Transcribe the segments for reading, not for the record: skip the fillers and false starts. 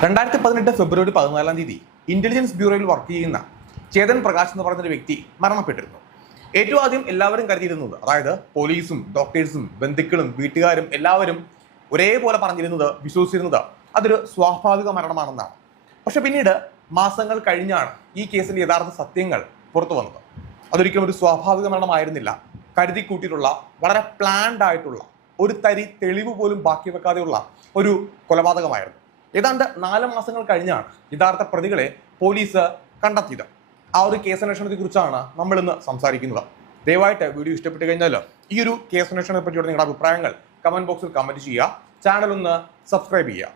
2018 ഫെബ്രുവരി 14 intelligence ബ്യൂറോയിൽ work ചെയ്യുന്ന ചേതൻ പ്രകാശ് എന്ന് പറയുന്ന ഒരു വ്യക്തി മരണപ്പെട്ടിരുന്നു. ഏറ്റവും ആദ്യം എല്ലാവരും കരുതിയിരുന്നത്, അതായത് പോലീസും ഡോക്ടേഴ്സും ബന്ധുക്കളും വീട്ടുകാരും എല്ലാവരും ഒരേപോലെ പറഞ്ഞിരുന്നത്, വിശ്വസിച്ചിരുന്നത് അതൊരു സ്വാഭാവിക മരണമാണെന്നാണ്. പക്ഷെ പിന്നീട് മാസങ്ങൾ കഴിഞ്ഞാണ് ഈ കേസിന്റെ യഥാർത്ഥ സത്യങ്ങൾ പുറത്തു വന്നത്. അതൊരിക്കലും ഒരു സ്വാഭാവിക മരണമായിരുന്നില്ല. കരുതി കൂട്ടിയിട്ടുള്ള, വളരെ പ്ലാൻഡ് ആയിട്ടുള്ള, ഒരു തരി തെളിവ് പോലും ബാക്കി വെക്കാതെയുള്ള ഒരു കൊലപാതകമായിരുന്നു. ഏതാണ്ട് 4 മാസങ്ങൾ കഴിഞ്ഞാണ് യഥാർത്ഥ പ്രതികളെ പോലീസ് കണ്ടെത്തിയത്. ആ ഒരു കേസന്വേഷണത്തെ കുറിച്ചാണ് നമ്മൾ ഇന്ന് സംസാരിക്കുന്നത്. ദയവായിട്ട് വീഡിയോ ഇഷ്ടപ്പെട്ട് കഴിഞ്ഞാൽ ഈ ഒരു കേസന്വേഷണത്തെ പറ്റിയുള്ള നിങ്ങളുടെ അഭിപ്രായങ്ങൾ കമന്റ് ബോക്സിൽ കമന്റ് ചെയ്യുക. ചാനൽ ഒന്ന് സബ്സ്ക്രൈബ് ചെയ്യുക.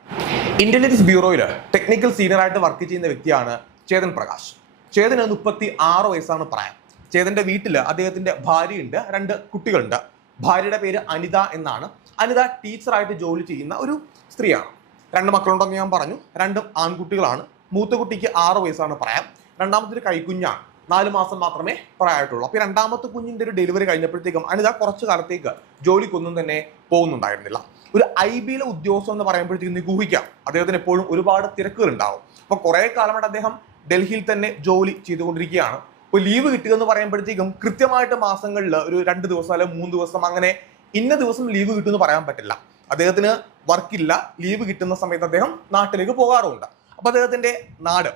ഇന്റലിജൻസ് ബ്യൂറോയിൽ ടെക്നിക്കൽ സീനിയർ ആയിട്ട് വർക്ക് ചെയ്യുന്ന വ്യക്തിയാണ് ചേതൻ പ്രകാശ്. ചേതന് 36 വയസ്സാണ് പ്രായം. ചേതന്റെ വീട്ടിൽ അദ്ദേഹത്തിന്റെ ഭാര്യയുണ്ട്, 2 കുട്ടികളുണ്ട്. ഭാര്യയുടെ പേര് അനിത എന്നാണ്. അനിത ടീച്ചറായിട്ട് ജോലി ചെയ്യുന്ന ഒരു സ്ത്രീയാണ്. 2 മക്കളുണ്ടെന്ന് ഞാൻ പറഞ്ഞു. 2 ആൺകുട്ടികളാണ്. മൂത്ത കുട്ടിക്ക് 6 വയസ്സാണ് പ്രായം. രണ്ടാമത്തെ ഒരു കൈക്കുഞ്ഞാണ്. 4 മാസം മാത്രമേ പ്രായമായിട്ടുള്ളൂ. അപ്പോൾ രണ്ടാമത്തെ കുഞ്ഞിന്റെ ഒരു ഡെലിവറി കഴിഞ്ഞപ്പോഴത്തേക്കും അനിത കുറച്ചു കാലത്തേക്ക് ജോലിക്കൊന്നും തന്നെ പോകുന്നുണ്ടായിരുന്നില്ല. ഒരു IB-യിലെ ഉദ്യോഗസ്ഥൻ എന്ന് പറയുമ്പോഴത്തേക്കും നിങ്ങൾക്ക് ഊഹിക്കാം, അദ്ദേഹത്തിന് എപ്പോഴും ഒരുപാട് തിരക്കുകൾ ഉണ്ടാവും. അപ്പോൾ കുറേ കാലമായിട്ട് അദ്ദേഹം ഡൽഹിയിൽ തന്നെ ജോലി ചെയ്തുകൊണ്ടിരിക്കുകയാണ്. ഇപ്പോൾ ലീവ് കിട്ടുക എന്ന് പറയുമ്പോഴത്തേക്കും കൃത്യമായിട്ട് മാസങ്ങളിൽ ഒരു 2 ദിവസം അല്ലെങ്കിൽ 3 ദിവസം അങ്ങനെ ഇന്ന ദിവസം ലീവ് കിട്ടുമെന്ന് പറയാൻ പറ്റില്ല. അദ്ദേഹത്തിന് വർക്കില്ല. ലീവ് കിട്ടുന്ന സമയത്ത് അദ്ദേഹം നാട്ടിലേക്ക് പോകാറുണ്ട്. അപ്പോൾ അദ്ദേഹത്തിന്റെ നാട്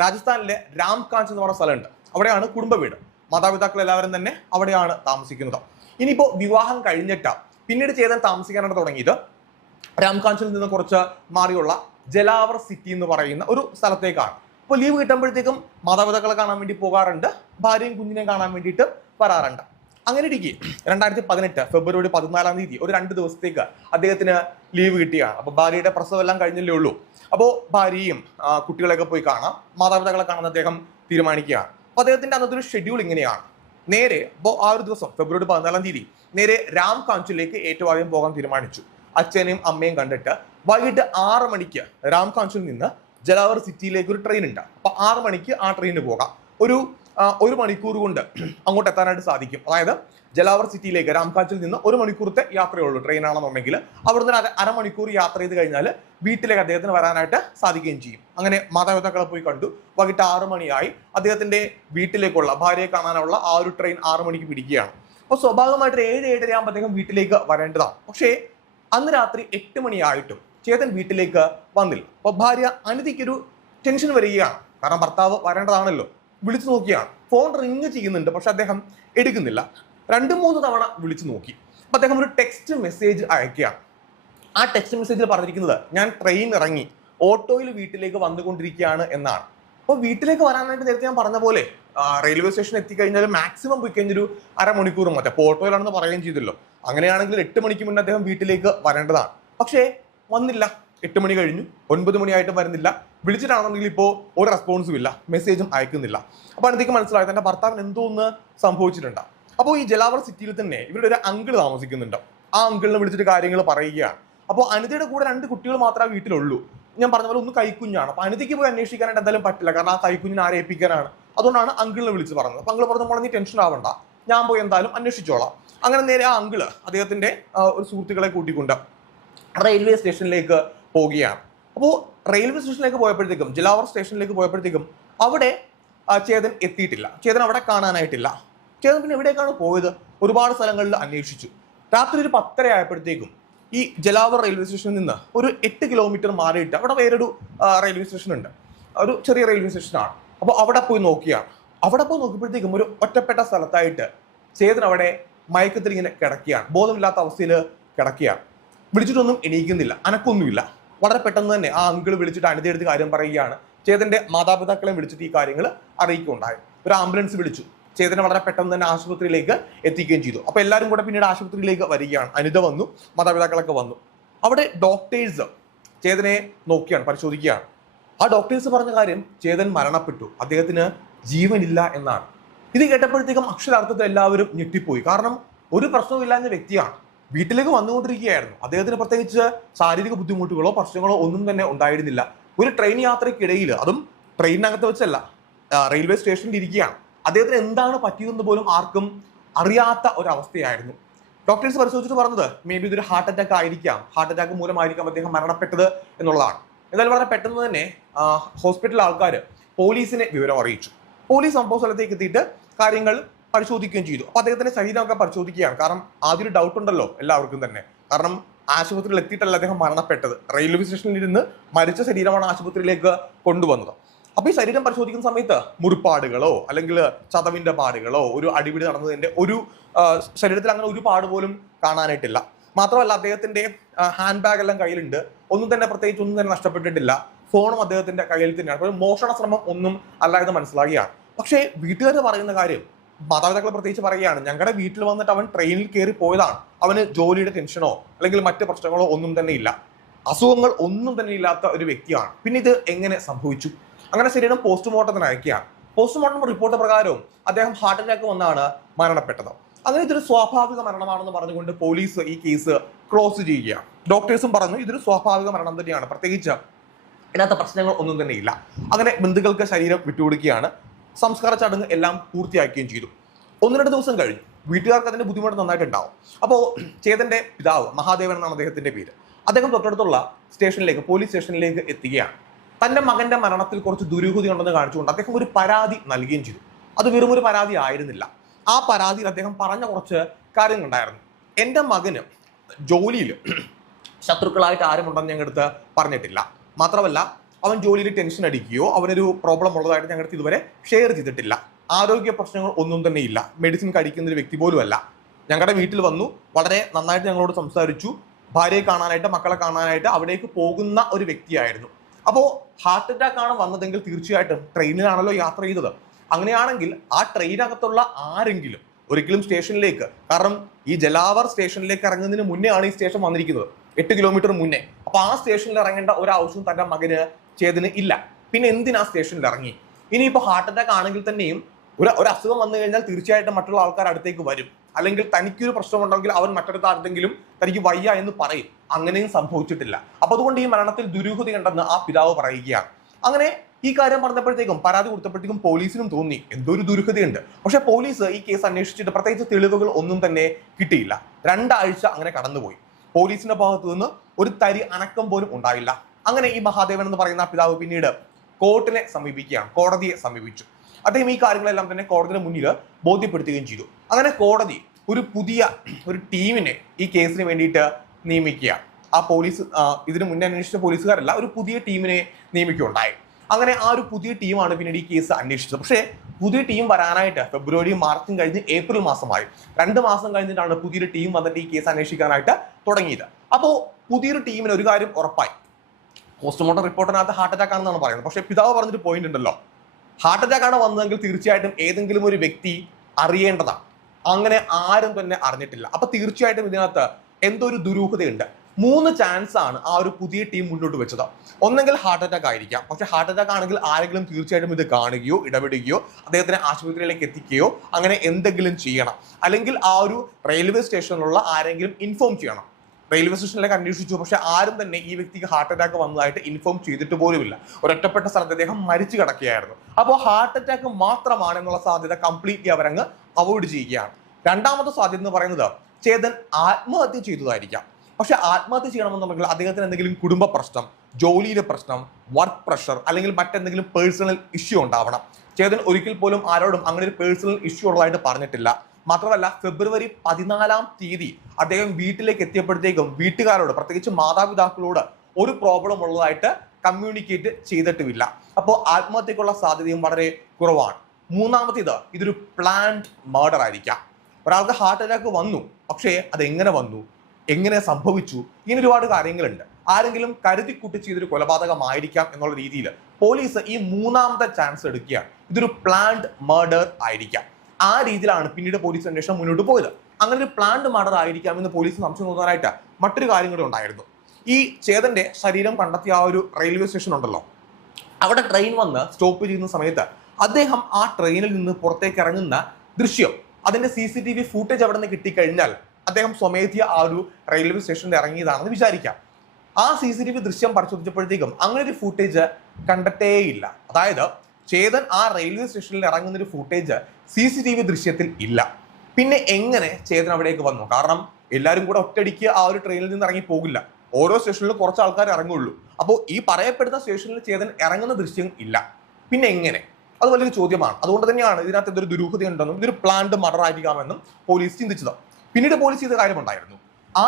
രാജസ്ഥാനിലെ രാംകാഞ്ച് എന്ന് പറയുന്ന സ്ഥലമുണ്ട്. അവിടെയാണ് കുടുംബ വീട്. മാതാപിതാക്കൾ എല്ലാവരും തന്നെ അവിടെയാണ് താമസിക്കുന്നത്. ഇനിയിപ്പോൾ വിവാഹം കഴിഞ്ഞിട്ട് പിന്നീട് ചേതൻ താമസിക്കാനാണ് തുടങ്ങിയത് രാംകാഞ്ചിൽ നിന്ന് കുറച്ച് മാറിയുള്ള ജലാവർ സിറ്റി എന്ന് പറയുന്ന ഒരു സ്ഥലത്തേക്കാണ്. അപ്പോൾ ലീവ് കിട്ടുമ്പോഴത്തേക്കും മാതാപിതാക്കളെ കാണാൻ വേണ്ടി പോകാറുണ്ട്. ഭാര്യയും കുഞ്ഞിനെയും കാണാൻ വേണ്ടിയിട്ട് വരാറുണ്ട്. അങ്ങനെ ഇരിക്കെ 2018 ഫെബ്രുവരി 14 ഒരു 2 ദിവസത്തേക്ക് അദ്ദേഹത്തിന് ലീവ് കിട്ടിയാണ്. അപ്പോൾ ഭാര്യയുടെ പ്രസവം എല്ലാം കഴിഞ്ഞല്ലേ ഉള്ളൂ. അപ്പോൾ ഭാര്യയും കുട്ടികളെയൊക്കെ പോയി കാണാം, മാതാപിതാക്കളെ കാണാൻ അദ്ദേഹം തീരുമാനിക്കുകയാണ്. അപ്പോൾ അദ്ദേഹത്തിന്റെ അന്നത്തെ ഒരു ഷെഡ്യൂൾ ഇങ്ങനെയാണ്. നേരെ അപ്പോൾ ആ ഒരു ദിവസം ഫെബ്രുവരി 14 നേരെ രാംകാഞ്ചിലേക്ക് ഏറ്റവും ആദ്യം പോകാൻ തീരുമാനിച്ചു. അച്ഛനെയും അമ്മയും കണ്ടിട്ട് വൈകിട്ട് 6 മണിക്ക് രാംകാഞ്ചിൽ നിന്ന് ജലാവർ സിറ്റിയിലേക്ക് ഒരു ട്രെയിൻ ഉണ്ട്. അപ്പോൾ 6 മണിക്ക് ആ ട്രെയിനിന് പോകാം. ഒരു മണിക്കൂർ കൊണ്ട് അങ്ങോട്ട് എത്താനായിട്ട് സാധിക്കും. അതായത് ജലാവർ സിറ്റിയിലേക്ക് രാംകാഞ്ചിൽ നിന്ന് 1 മണിക്കൂറത്തെ യാത്രയുള്ളൂ ട്രെയിനാണെന്നുണ്ടെങ്കിൽ. അവിടുന്ന് അരമണിക്കൂർ യാത്ര ചെയ്ത് കഴിഞ്ഞാൽ വീട്ടിലേക്ക് അദ്ദേഹത്തിന് വരാനായിട്ട് സാധിക്കുകയും ചെയ്യും. അങ്ങനെ മാതാപിതാക്കളെ പോയി കണ്ടു. വൈകിട്ട് 6 മണിയായി. അദ്ദേഹത്തിന്റെ വീട്ടിലേക്കുള്ള, ഭാര്യയെ കാണാനുള്ള ആ ഒരു ട്രെയിൻ 6 മണിക്ക് പിടിക്കുകയാണ്. അപ്പോൾ സ്വാഭാവികമായിട്ട് 7-7:30 ആകുമ്പോൾ അദ്ദേഹം വീട്ടിലേക്ക് വരേണ്ടതാണ്. പക്ഷേ അന്ന് രാത്രി 8 മണിയായിട്ടും ചേതൻ വീട്ടിലേക്ക് വന്നില്ല. അപ്പോൾ ഭാര്യ അനിതയ്ക്കൊരു ടെൻഷൻ വരികയാണ്. കാരണം ഭർത്താവ് വരേണ്ടതാണല്ലോ. വിളിച്ചു നോക്കിയാണ്. ഫോൺ റിങ് ചെയ്യുന്നുണ്ട്, പക്ഷെ അദ്ദേഹം എടുക്കുന്നില്ല. 2-3 തവണ വിളിച്ചു നോക്കി. അപ്പം അദ്ദേഹം ഒരു ടെക്സ്റ്റ് മെസ്സേജ് അയക്കുകയാണ്. ആ ടെക്സ്റ്റ് മെസ്സേജിൽ പറഞ്ഞിരിക്കുന്നത്, ഞാൻ ട്രെയിൻ ഇറങ്ങി ഓട്ടോയിൽ വീട്ടിലേക്ക് വന്നുകൊണ്ടിരിക്കുകയാണ് എന്നാണ്. അപ്പോൾ വീട്ടിലേക്ക് വരാനായിട്ട് നേരത്തെ ഞാൻ പറഞ്ഞ പോലെ റെയിൽവേ സ്റ്റേഷൻ എത്തിക്കഴിഞ്ഞാൽ മാക്സിമം പോയി കഴിഞ്ഞൊരു അരമണിക്കൂർ മറ്റേ. അപ്പോൾ ഓട്ടോയിലാണെന്ന് പറയുകയും ചെയ്തല്ലോ. അങ്ങനെയാണെങ്കിൽ 8 മണിക്ക് മുന്നേ അദ്ദേഹം വീട്ടിലേക്ക് വരേണ്ടതാണ്. പക്ഷേ വന്നില്ല. 8 മണി കഴിഞ്ഞു, 9 മണിയായിട്ടും വരുന്നില്ല. വിളിച്ചിട്ടാണെന്നുണ്ടെങ്കിൽ ഇപ്പോൾ ഒരു റെസ്പോൺസും ഇല്ല, മെസ്സേജും അയക്കുന്നില്ല. അപ്പോൾ അനന്തയ്ക്ക് മനസ്സിലായത് എൻ്റെ ഭർത്താവിന് എന്തോ ഒന്ന് സംഭവിച്ചിട്ടുണ്ട്. അപ്പോൾ ഈ ജലാവർ സിറ്റിയിൽ തന്നെ ഇവരുടെ ഒരു അങ്കിൾ താമസിക്കുന്നുണ്ട്. ആ അങ്കിളിനെ വിളിച്ചിട്ട് കാര്യങ്ങൾ പറയുകയാണ്. അപ്പോൾ അനിതയുടെ കൂടെ 2 കുട്ടികൾ മാത്രമേ വീട്ടിലുള്ളൂ. ഞാൻ പറഞ്ഞ പോലെ ഒന്ന് കൈക്കുഞ്ഞാണ്. അപ്പോൾ അനിതയ്ക്ക് പോയി അന്വേഷിക്കാനായിട്ട് എന്തായാലും പറ്റില്ല, കാരണം ആ കൈക്കുഞ്ഞിനെ ആരെ ഏൽപ്പിക്കാനാണ്. അതുകൊണ്ടാണ് അങ്കിളിനെ വിളിച്ച് പറഞ്ഞത്. അപ്പോൾ അങ്കിൾ പറഞ്ഞു, മോളെ നീ ടെൻഷൻ ആവണ്ട, ഞാൻ പോയി എന്തായാലും അന്വേഷിച്ചോളാം. അങ്ങനെ നേരെ ആ അങ്കിള് അദ്ദേഹത്തിന്റെ ഒരു സുഹൃത്തുക്കളെ കൂട്ടിക്കൊണ്ട് റെയിൽവേ സ്റ്റേഷനിലേക്ക് പോവുകയാണ്. അപ്പോൾ റെയിൽവേ സ്റ്റേഷനിലേക്ക് പോയപ്പോഴത്തേക്കും, ജലാവർ സ്റ്റേഷനിലേക്ക് പോയപ്പോഴത്തേക്കും അവിടെ ചേതൻ എത്തിയിട്ടില്ല. ചേതൻ അവിടെ കാണാനായിട്ടില്ല. ചേതൻ പിന്നെ എവിടേക്കാണ് പോയത്? ഒരുപാട് സ്ഥലങ്ങളിൽ അന്വേഷിച്ചു. രാത്രി ഒരു 10:30 ആയപ്പോഴത്തേക്കും ഈ ജലാവർ റെയിൽവേ സ്റ്റേഷനിൽ നിന്ന് ഒരു 8 കിലോമീറ്റർ മാറിയിട്ട് അവിടെ വേറൊരു റെയിൽവേ സ്റ്റേഷൻ ഉണ്ട്. ഒരു ചെറിയ റെയിൽവേ സ്റ്റേഷനാണ്. അപ്പോൾ അവിടെ പോയി നോക്കിയാണ്. അവിടെ പോയി നോക്കിയപ്പോഴത്തേക്കും ഒരു ഒറ്റപ്പെട്ട സ്ഥലത്തായിട്ട് ചേതൻ അവിടെ മയക്കത്തിൽ ഇങ്ങനെ കിടക്കുകയാണ്. ബോധമില്ലാത്ത അവസ്ഥയിൽ കിടക്കുകയാണ്. വിളിച്ചിട്ടൊന്നും എണീക്കുന്നില്ല, അനക്കൊന്നുമില്ല. വളരെ പെട്ടെന്ന് തന്നെ ആ അങ്കിൾ വിളിച്ചിട്ട് അനിതയെടുത്ത് കാര്യം പറയുകയാണ്. ചേതന്റെ മാതാപിതാക്കളെ വിളിച്ചിട്ട് ഈ കാര്യങ്ങൾ അറിയിക്കുകയുണ്ടായി. ഒരു ആംബുലൻസ് വിളിച്ചു. ചേതനെ വളരെ പെട്ടെന്ന് തന്നെ ആശുപത്രിയിലേക്ക് എത്തിക്കുകയും ചെയ്തു. അപ്പോൾ എല്ലാവരും കൂടെ പിന്നീട് ആശുപത്രിയിലേക്ക് വരികയാണ്. അനിത വന്നു, മാതാപിതാക്കളൊക്കെ വന്നു. അവിടെ ഡോക്ടേഴ്സ് ചേതനെ നോക്കിയാണ്, പരിശോധിക്കുകയാണ്. ആ ഡോക്ടേഴ്സ് പറഞ്ഞ കാര്യം, ചേതൻ മരണപ്പെട്ടു, അദ്ദേഹത്തിന് ജീവനില്ല എന്നാണ്. ഇത് കേട്ടപ്പോഴത്തേക്കും അക്ഷരാർത്ഥത്തിൽ എല്ലാവരും ഞെട്ടിപ്പോയി. കാരണം ഒരു പ്രശ്നമില്ലാഞ്ഞ വ്യക്തിയാണ്, വീട്ടിലേക്ക് വന്നുകൊണ്ടിരിക്കുകയായിരുന്നു. അദ്ദേഹത്തിന് പ്രത്യേകിച്ച് ശാരീരിക ബുദ്ധിമുട്ടുകളോ പ്രശ്നങ്ങളോ ഒന്നും തന്നെ ഉണ്ടായിരുന്നില്ല. ഒരു ട്രെയിൻ യാത്രയ്ക്കിടയിൽ, അതും ട്രെയിനിനകത്ത് വെച്ചല്ല, റെയിൽവേ സ്റ്റേഷനിൽ ഇരിക്കുകയാണ്. അദ്ദേഹത്തിന് എന്താണ് പറ്റിയതെന്ന് പോലും ആർക്കും അറിയാത്ത ഒരവസ്ഥയായിരുന്നു. ഡോക്ടേഴ്സ് പരിശോധിച്ചിട്ട് പറഞ്ഞത് മേ ബി ഇതൊരു ഹാർട്ട് അറ്റാക്ക് ആയിരിക്കാം, ഹാർട്ട് അറ്റാക്ക് മൂലമായിരിക്കാം അദ്ദേഹം മരണപ്പെട്ടത് എന്നുള്ളതാണ്. എന്നാലും വളരെ പെട്ടെന്ന് തന്നെ ഹോസ്പിറ്റൽ ആൾക്കാർ പോലീസിനെ വിവരം അറിയിച്ചു. പോലീസ് സംഭവ സ്ഥലത്തേക്ക് എത്തിയിട്ട് കാര്യങ്ങൾ പരിശോധിക്കുകയും ചെയ്തു. അപ്പൊ അദ്ദേഹത്തിന്റെ ശരീരമൊക്കെ പരിശോധിക്കുകയാണ്. കാരണം ആദ്യം ഒരു ഡൗട്ട് ഉണ്ടല്ലോ എല്ലാവർക്കും തന്നെ. കാരണം ആശുപത്രിയിൽ എത്തിയിട്ടല്ല അദ്ദേഹം മരണപ്പെട്ടത്. റെയിൽവേ സ്റ്റേഷനിൽ ഇരുന്ന് മരിച്ച ശരീരമാണ് ആശുപത്രിയിലേക്ക് കൊണ്ടുവന്നത്. അപ്പൊ ഈ ശരീരം പരിശോധിക്കുന്ന സമയത്ത് മുറിപ്പാടുകളോ അല്ലെങ്കിൽ ചതവിന്റെ പാടുകളോ ഒരു അടിപിടി നടന്നതിന്റെ ഒരു ശരീരത്തിൽ അങ്ങനെ ഒരു പാട് പോലും കാണാനായിട്ടില്ല. മാത്രമല്ല അദ്ദേഹത്തിന്റെ ഹാൻഡ് ബാഗ് എല്ലാം കയ്യിലുണ്ട്. ഒന്നും തന്നെ പ്രത്യേകിച്ച് ഒന്നും തന്നെ നഷ്ടപ്പെട്ടിട്ടില്ല. ഫോണും അദ്ദേഹത്തിന്റെ കയ്യിൽ തന്നെയാണ്. അപ്പോൾ മോഷണ ശ്രമം ഒന്നും അല്ല എന്ന് മനസ്സിലാക്കുകയാണ്. പക്ഷേ വീട്ടുകാർ പറയുന്ന കാര്യം, മാതാപിതാക്കൾ പ്രത്യേകിച്ച് പറയുകയാണ്, ഞങ്ങളുടെ വീട്ടിൽ വന്നിട്ട് അവൻ ട്രെയിനിൽ കയറി പോയതാണ്. അവന് ജോലിയുടെ ടെൻഷനോ അല്ലെങ്കിൽ മറ്റ് പ്രശ്നങ്ങളോ ഒന്നും തന്നെ ഇല്ല. അസുഖങ്ങൾ ഒന്നും തന്നെ ഇല്ലാത്ത ഒരു വ്യക്തിയാണ്. പിന്നെ ഇത് എങ്ങനെ സംഭവിച്ചു? അങ്ങനെ ശരീരം പോസ്റ്റ്മോർട്ടത്തിന് അയക്കുകയാണ്. പോസ്റ്റ്മോർട്ടം റിപ്പോർട്ട് പ്രകാരവും അദ്ദേഹം ഹാർട്ട് അറ്റാക്ക് വന്നാണ് മരണപ്പെട്ടത്. അങ്ങനെ ഇതൊരു സ്വാഭാവിക മരണമാണെന്ന് പറഞ്ഞുകൊണ്ട് പോലീസ് ഈ കേസ് ക്ലോസ് ചെയ്യുകയാണ്. ഡോക്ടേഴ്സും പറഞ്ഞു ഇതൊരു സ്വാഭാവിക മരണം തന്നെയാണ്, പ്രത്യേകിച്ച് ഇതിനകത്ത് പ്രശ്നങ്ങൾ ഒന്നും തന്നെ ഇല്ല. അങ്ങനെ ബന്ധുക്കൾക്ക് ശരീരം വിട്ടുകൊടുക്കുകയാണ്. സംസ്കാര ചടങ്ങ് എല്ലാം പൂർത്തിയാക്കുകയും ചെയ്തു. 1-2 ദിവസം കഴിഞ്ഞു. വീട്ടുകാർക്ക് അതിന്റെ ബുദ്ധിമുട്ട് നന്നായിട്ടുണ്ടാവും. അപ്പോൾ ചേതന്റെ പിതാവ് മഹാദേവൻ എന്നാണ് അദ്ദേഹത്തിന്റെ പേര്. അദ്ദേഹം തൊട്ടടുത്തുള്ള സ്റ്റേഷനിലേക്ക്, പോലീസ് സ്റ്റേഷനിലേക്ക് എത്തുകയാണ്. തന്റെ മകന്റെ മരണത്തിൽ കുറച്ച് ദുരൂഹത ഉണ്ടെന്ന് കാണിച്ചുകൊണ്ട് അദ്ദേഹം ഒരു പരാതി നൽകുകയും ചെയ്തു. അത് വെറും ഒരു പരാതി ആയിരുന്നില്ല. ആ പരാതിയിൽ അദ്ദേഹം പറഞ്ഞ കുറച്ച് കാര്യങ്ങളുണ്ടായിരുന്നു. എൻ്റെ മകന് ജോലിയിൽ ശത്രുക്കളായിട്ട് ആരുമുണ്ടെന്ന് ഞങ്ങളുടെ പറഞ്ഞിട്ടില്ല. മാത്രമല്ല അവൻ ജോലിയിൽ ടെൻഷൻ അടിക്കുകയോ അവനൊരു പ്രോബ്ലം ഉള്ളതായിട്ട് ഞങ്ങളുടെ ഇതുവരെ ഷെയർ ചെയ്തിട്ടില്ല. ആരോഗ്യ പ്രശ്നങ്ങൾ ഒന്നും തന്നെ ഇല്ല. മെഡിസിൻ കഴിക്കുന്ന ഒരു വ്യക്തി പോലും അല്ല. ഞങ്ങളുടെ വീട്ടിൽ വന്നു, വളരെ നന്നായിട്ട് ഞങ്ങളോട് സംസാരിച്ചു. ഭാര്യയെ കാണാനായിട്ട്, മക്കളെ കാണാനായിട്ട് അവിടേക്ക് പോകുന്ന ഒരു വ്യക്തിയായിരുന്നു. അപ്പോൾ ഹാർട്ട് അറ്റാക്ക് ആണ് വന്നതെങ്കിൽ തീർച്ചയായിട്ടും ട്രെയിനിലാണല്ലോ യാത്ര ചെയ്തത്. അങ്ങനെയാണെങ്കിൽ ആ ട്രെയിനകത്തുള്ള ആരെങ്കിലും ഒരിക്കലും സ്റ്റേഷനിലേക്ക്, കാരണം ഈ ജലാവർ സ്റ്റേഷനിലേക്ക് ഇറങ്ങുന്നതിന് മുന്നേ ആണ് ഈ സ്റ്റേഷൻ വന്നിരിക്കുന്നത്, 8 കിലോമീറ്റർ മുന്നേ. അപ്പൊ ആ സ്റ്റേഷനിൽ ഇറങ്ങേണ്ട ഒരു ആവശ്യം തന്റെ മകന് ചേതന് ഇല്ല. പിന്നെ എന്തിനാ സ്റ്റേഷനിൽ ഇറങ്ങി? ഇനിയിപ്പോ ഹാർട്ട് അറ്റാക്ക് ആണെങ്കിൽ തന്നെയും ഒരു അസുഖം വന്നു കഴിഞ്ഞാൽ തീർച്ചയായിട്ടും മറ്റുള്ള ആൾക്കാർ അടുത്തേക്ക് വരും. അല്ലെങ്കിൽ തനിക്കൊരു പ്രശ്നമുണ്ടെങ്കിൽ അവൻ മറ്റൊരു ആരുടെങ്കിലും തനിക്ക് വയ്യ എന്ന് പറയും. അങ്ങനെയും സംഭവിച്ചിട്ടില്ല. അപ്പൊ അതുകൊണ്ട് ഈ മരണത്തിൽ ദുരൂഹതയുണ്ടെന്ന് ആ പിതാവ് പറയുകയാണ്. അങ്ങനെ ഈ കാര്യം പറഞ്ഞപ്പോഴത്തേക്കും, പരാതി കൊടുത്തപ്പോഴത്തേക്കും പോലീസിനും തോന്നി എന്തോ ഒരു ദുരൂഹതയുണ്ട്. പക്ഷെ പോലീസ് ഈ കേസ് അന്വേഷിച്ചിട്ട് പ്രത്യേകിച്ച് തെളിവുകൾ ഒന്നും തന്നെ കിട്ടിയില്ല. 2 ആഴ്ച അങ്ങനെ കടന്നുപോയി. പോലീസിന്റെ ഭാഗത്തു നിന്ന് ഒരു തരി അനക്കം പോലും ഉണ്ടായില്ല. അങ്ങനെ ഈ മഹാദേവൻ എന്ന് പറയുന്ന പിതാവ് പിന്നീട് കോർട്ടിനെ സമീപിക്കുകയാണ്, കോടതിയെ സമീപിച്ചു. അദ്ദേഹം ഈ കാര്യങ്ങളെല്ലാം തന്നെ കോടതിയുടെ മുന്നിൽ ബോധ്യപ്പെടുത്തുകയും ചെയ്തു. അങ്ങനെ കോടതി ഒരു പുതിയ ടീമിനെ ഈ കേസിന് വേണ്ടിയിട്ട് നിയമിക്കുകയാണ്. ആ പോലീസ് ഇതിന് മുന്നേ അന്വേഷിച്ച പോലീസുകാരല്ല, ഒരു പുതിയ ടീമിനെ നിയമിക്കുകയുണ്ടായി. അങ്ങനെ ആ ഒരു പുതിയ ടീമാണ് പിന്നീട് ഈ കേസ് അന്വേഷിച്ചത്. പക്ഷേ പുതിയ ടീം വരാനായിട്ട് ഫെബ്രുവരി മാർച്ചും കഴിഞ്ഞ് ഏപ്രിൽ മാസമായി. 2 മാസം കഴിഞ്ഞിട്ടാണ് പുതിയൊരു ടീം വന്നിട്ട് ഈ കേസ് അന്വേഷിക്കാനായിട്ട് തുടങ്ങിയത്. അപ്പോൾ പുതിയൊരു ടീമിന് ഒരു കാര്യം ഉറപ്പായി, പോസ്റ്റ്മോർട്ടം റിപ്പോർട്ടിനകത്ത് ഹാർട്ട് അറ്റാക്ക് ആണെന്നാണ് പറയുന്നത്. പക്ഷേ പിതാവ് പറഞ്ഞൊരു പോയിന്റ് ഉണ്ടല്ലോ, ഹാർട്ട് അറ്റാക്ക് ആണ് വന്നതെങ്കിൽ തീർച്ചയായിട്ടും ഏതെങ്കിലും ഒരു വ്യക്തി അറിയേണ്ടതാണ്. അങ്ങനെ ആരും തന്നെ അറിഞ്ഞിട്ടില്ല. അപ്പൊ തീർച്ചയായിട്ടും ഇതിനകത്ത് എന്തോ ഒരു ദുരൂഹതയുണ്ട്. 3 ചാൻസ് ആണ് ആ ഒരു പുതിയ ടീം മുന്നോട്ട് വെച്ചത്. ഒന്നെങ്കിൽ ഹാർട്ട് അറ്റാക്ക് ആയിരിക്കാം. പക്ഷെ ഹാർട്ട് അറ്റാക്ക് ആണെങ്കിൽ ആരെങ്കിലും തീർച്ചയായിട്ടും ഇത് കാണുകയോ ഇടപെടുകയോ അദ്ദേഹത്തിനെ ആശുപത്രിയിലേക്ക് എത്തിക്കുകയോ അങ്ങനെ എന്തെങ്കിലും ചെയ്യണം. അല്ലെങ്കിൽ ആ ഒരു റെയിൽവേ സ്റ്റേഷനിലുള്ള ആരെങ്കിലും ഇൻഫോം ചെയ്യണം. റെയിൽവേ സ്റ്റേഷനിലേക്ക് അന്വേഷിച്ചു, പക്ഷെ ആരും തന്നെ ഈ വ്യക്തിക്ക് ഹാർട്ട് അറ്റാക്ക് വന്നതായിട്ട് ഇൻഫോം ചെയ്തിട്ട് പോലുമില്ല. ഒരൊറ്റപ്പെട്ട സ്ഥലത്ത് അദ്ദേഹം മരിച്ചു കിടക്കുകയായിരുന്നു. അപ്പോൾ ഹാർട്ട് അറ്റാക്ക് മാത്രമാണ് എന്നുള്ള സാധ്യത കംപ്ലീറ്റ്ലി അവരങ്ങ് അവോയ്ഡ് ചെയ്യുകയാണ്. രണ്ടാമത്തെ സാധ്യത എന്ന് പറയുന്നത് ചേതൻ ആത്മഹത്യ ചെയ്തതായിരിക്കാം. പക്ഷെ ആത്മഹത്യ ചെയ്യണമെന്നുണ്ടെങ്കിൽ അദ്ദേഹത്തിന് എന്തെങ്കിലും കുടുംബ പ്രശ്നം, ജോലിയിലെ പ്രശ്നം, വർക്ക് പ്രഷർ അല്ലെങ്കിൽ മറ്റെന്തെങ്കിലും പേഴ്സണൽ ഇഷ്യൂ ഉണ്ടാവണം. ചേതൻ ഒരിക്കൽ പോലും ആരോടും അങ്ങനെ ഒരു പേഴ്സണൽ ഇഷ്യൂ ഉള്ളതായിട്ട് പറഞ്ഞിട്ടില്ല. മാത്രമല്ല ഫെബ്രുവരി 14-ാം തീയതി അദ്ദേഹം വീട്ടിലേക്ക് എത്തിയപ്പോഴത്തേക്കും വീട്ടുകാരോട്, പ്രത്യേകിച്ച് മാതാപിതാക്കളോട് ഒരു പ്രോബ്ലം ഉള്ളതായിട്ട് കമ്മ്യൂണിക്കേറ്റ് ചെയ്തിട്ടുമില്ല. അപ്പോൾ ആത്മഹത്യക്കുള്ള സാധ്യതയും വളരെ കുറവാണ്. മൂന്നാമത്തേത്, ഇതൊരു പ്ലാൻഡ് മർഡർ ആയിരിക്കാം. ഒരാൾക്ക് ഹാർട്ട് അറ്റാക്ക് വന്നു, പക്ഷേ അതെങ്ങനെ വന്നു, എങ്ങനെ സംഭവിച്ചു, ഇങ്ങനെ ഒരുപാട് കാര്യങ്ങളുണ്ട്. ആരെങ്കിലും കരുതിക്കൂട്ടി ചെയ്തൊരു കൊലപാതകമായിരിക്കാം എന്നുള്ള രീതിയിൽ പോലീസ് ഈ 3ാമത്തെ ചാൻസ് എടുക്കുകയാണ്. ഇതൊരു പ്ലാൻഡ് മർഡർ ആയിരിക്കാം. ആ രീതിയിലാണ് പിന്നീട് പോലീസ് അന്വേഷണം മുന്നോട്ട് പോയത്. അങ്ങനെ ഒരു പ്ലാൻഡ് മർഡർ ആയിരിക്കാം എന്ന് പോലീസ് സംശയം തോന്നാനായിട്ട് മറ്റൊരു കാര്യം കൂടി ഉണ്ടായിരുന്നു. ഈ ചേതന്റെ ശരീരം കണ്ടെത്തിയ ആ ഒരു റെയിൽവേ സ്റ്റേഷൻ ഉണ്ടല്ലോ, അവിടെ ട്രെയിൻ വന്ന് സ്റ്റോപ്പ് ചെയ്യുന്ന സമയത്ത് അദ്ദേഹം ആ ട്രെയിനിൽ നിന്ന് പുറത്തേക്ക് ഇറങ്ങുന്ന ദൃശ്യം, അതിന്റെ CCTV ഫൂട്ടേജ് അവിടെ നിന്ന് കിട്ടിക്കഴിഞ്ഞാൽ അദ്ദേഹം സ്വമേധയ ആ ഒരു റെയിൽവേ സ്റ്റേഷനിൽ ഇറങ്ങിയതാണെന്ന് വിചാരിക്കാം. ആ CCTV ദൃശ്യം പരിശോധിച്ചപ്പോഴത്തേക്കും അങ്ങനെ ഒരു ഫൂട്ടേജ് കണ്ടെത്തേയില്ല. അതായത് ചേതൻ ആ റെയിൽവേ സ്റ്റേഷനിൽ ഇറങ്ങുന്ന ഒരു ഫൂട്ടേജ് CCTV ദൃശ്യത്തിൽ ഇല്ല. പിന്നെ എങ്ങനെ ചേതൻ അവിടേക്ക് വന്നു? കാരണം എല്ലാവരും കൂടെ ഒറ്റയടിക്ക് ആ ഒരു ട്രെയിനിൽ നിന്ന് ഇറങ്ങി പോകില്ല. ഓരോ സ്റ്റേഷനിലും കുറച്ച് ആൾക്കാർ ഇറങ്ങുള്ളൂ. അപ്പോൾ ഈ പറയപ്പെടുന്ന സ്റ്റേഷനിൽ ചേതൻ ഇറങ്ങുന്ന ദൃശ്യം ഇല്ല. പിന്നെ എങ്ങനെ? അത് വലിയൊരു ചോദ്യമാണ്. അതുകൊണ്ട് തന്നെയാണ് ഇതിനകത്ത് എന്തൊരു ദുരൂഹത ഉണ്ടെന്നും ഇതൊരു പ്ലാൻഡ് മർഡർ ആയിരിക്കാമെന്നും പോലീസ് ചിന്തിച്ചത്. പിന്നീട് പോലീസ് ചെയ്ത കാര്യമുണ്ടായിരുന്നു. ആ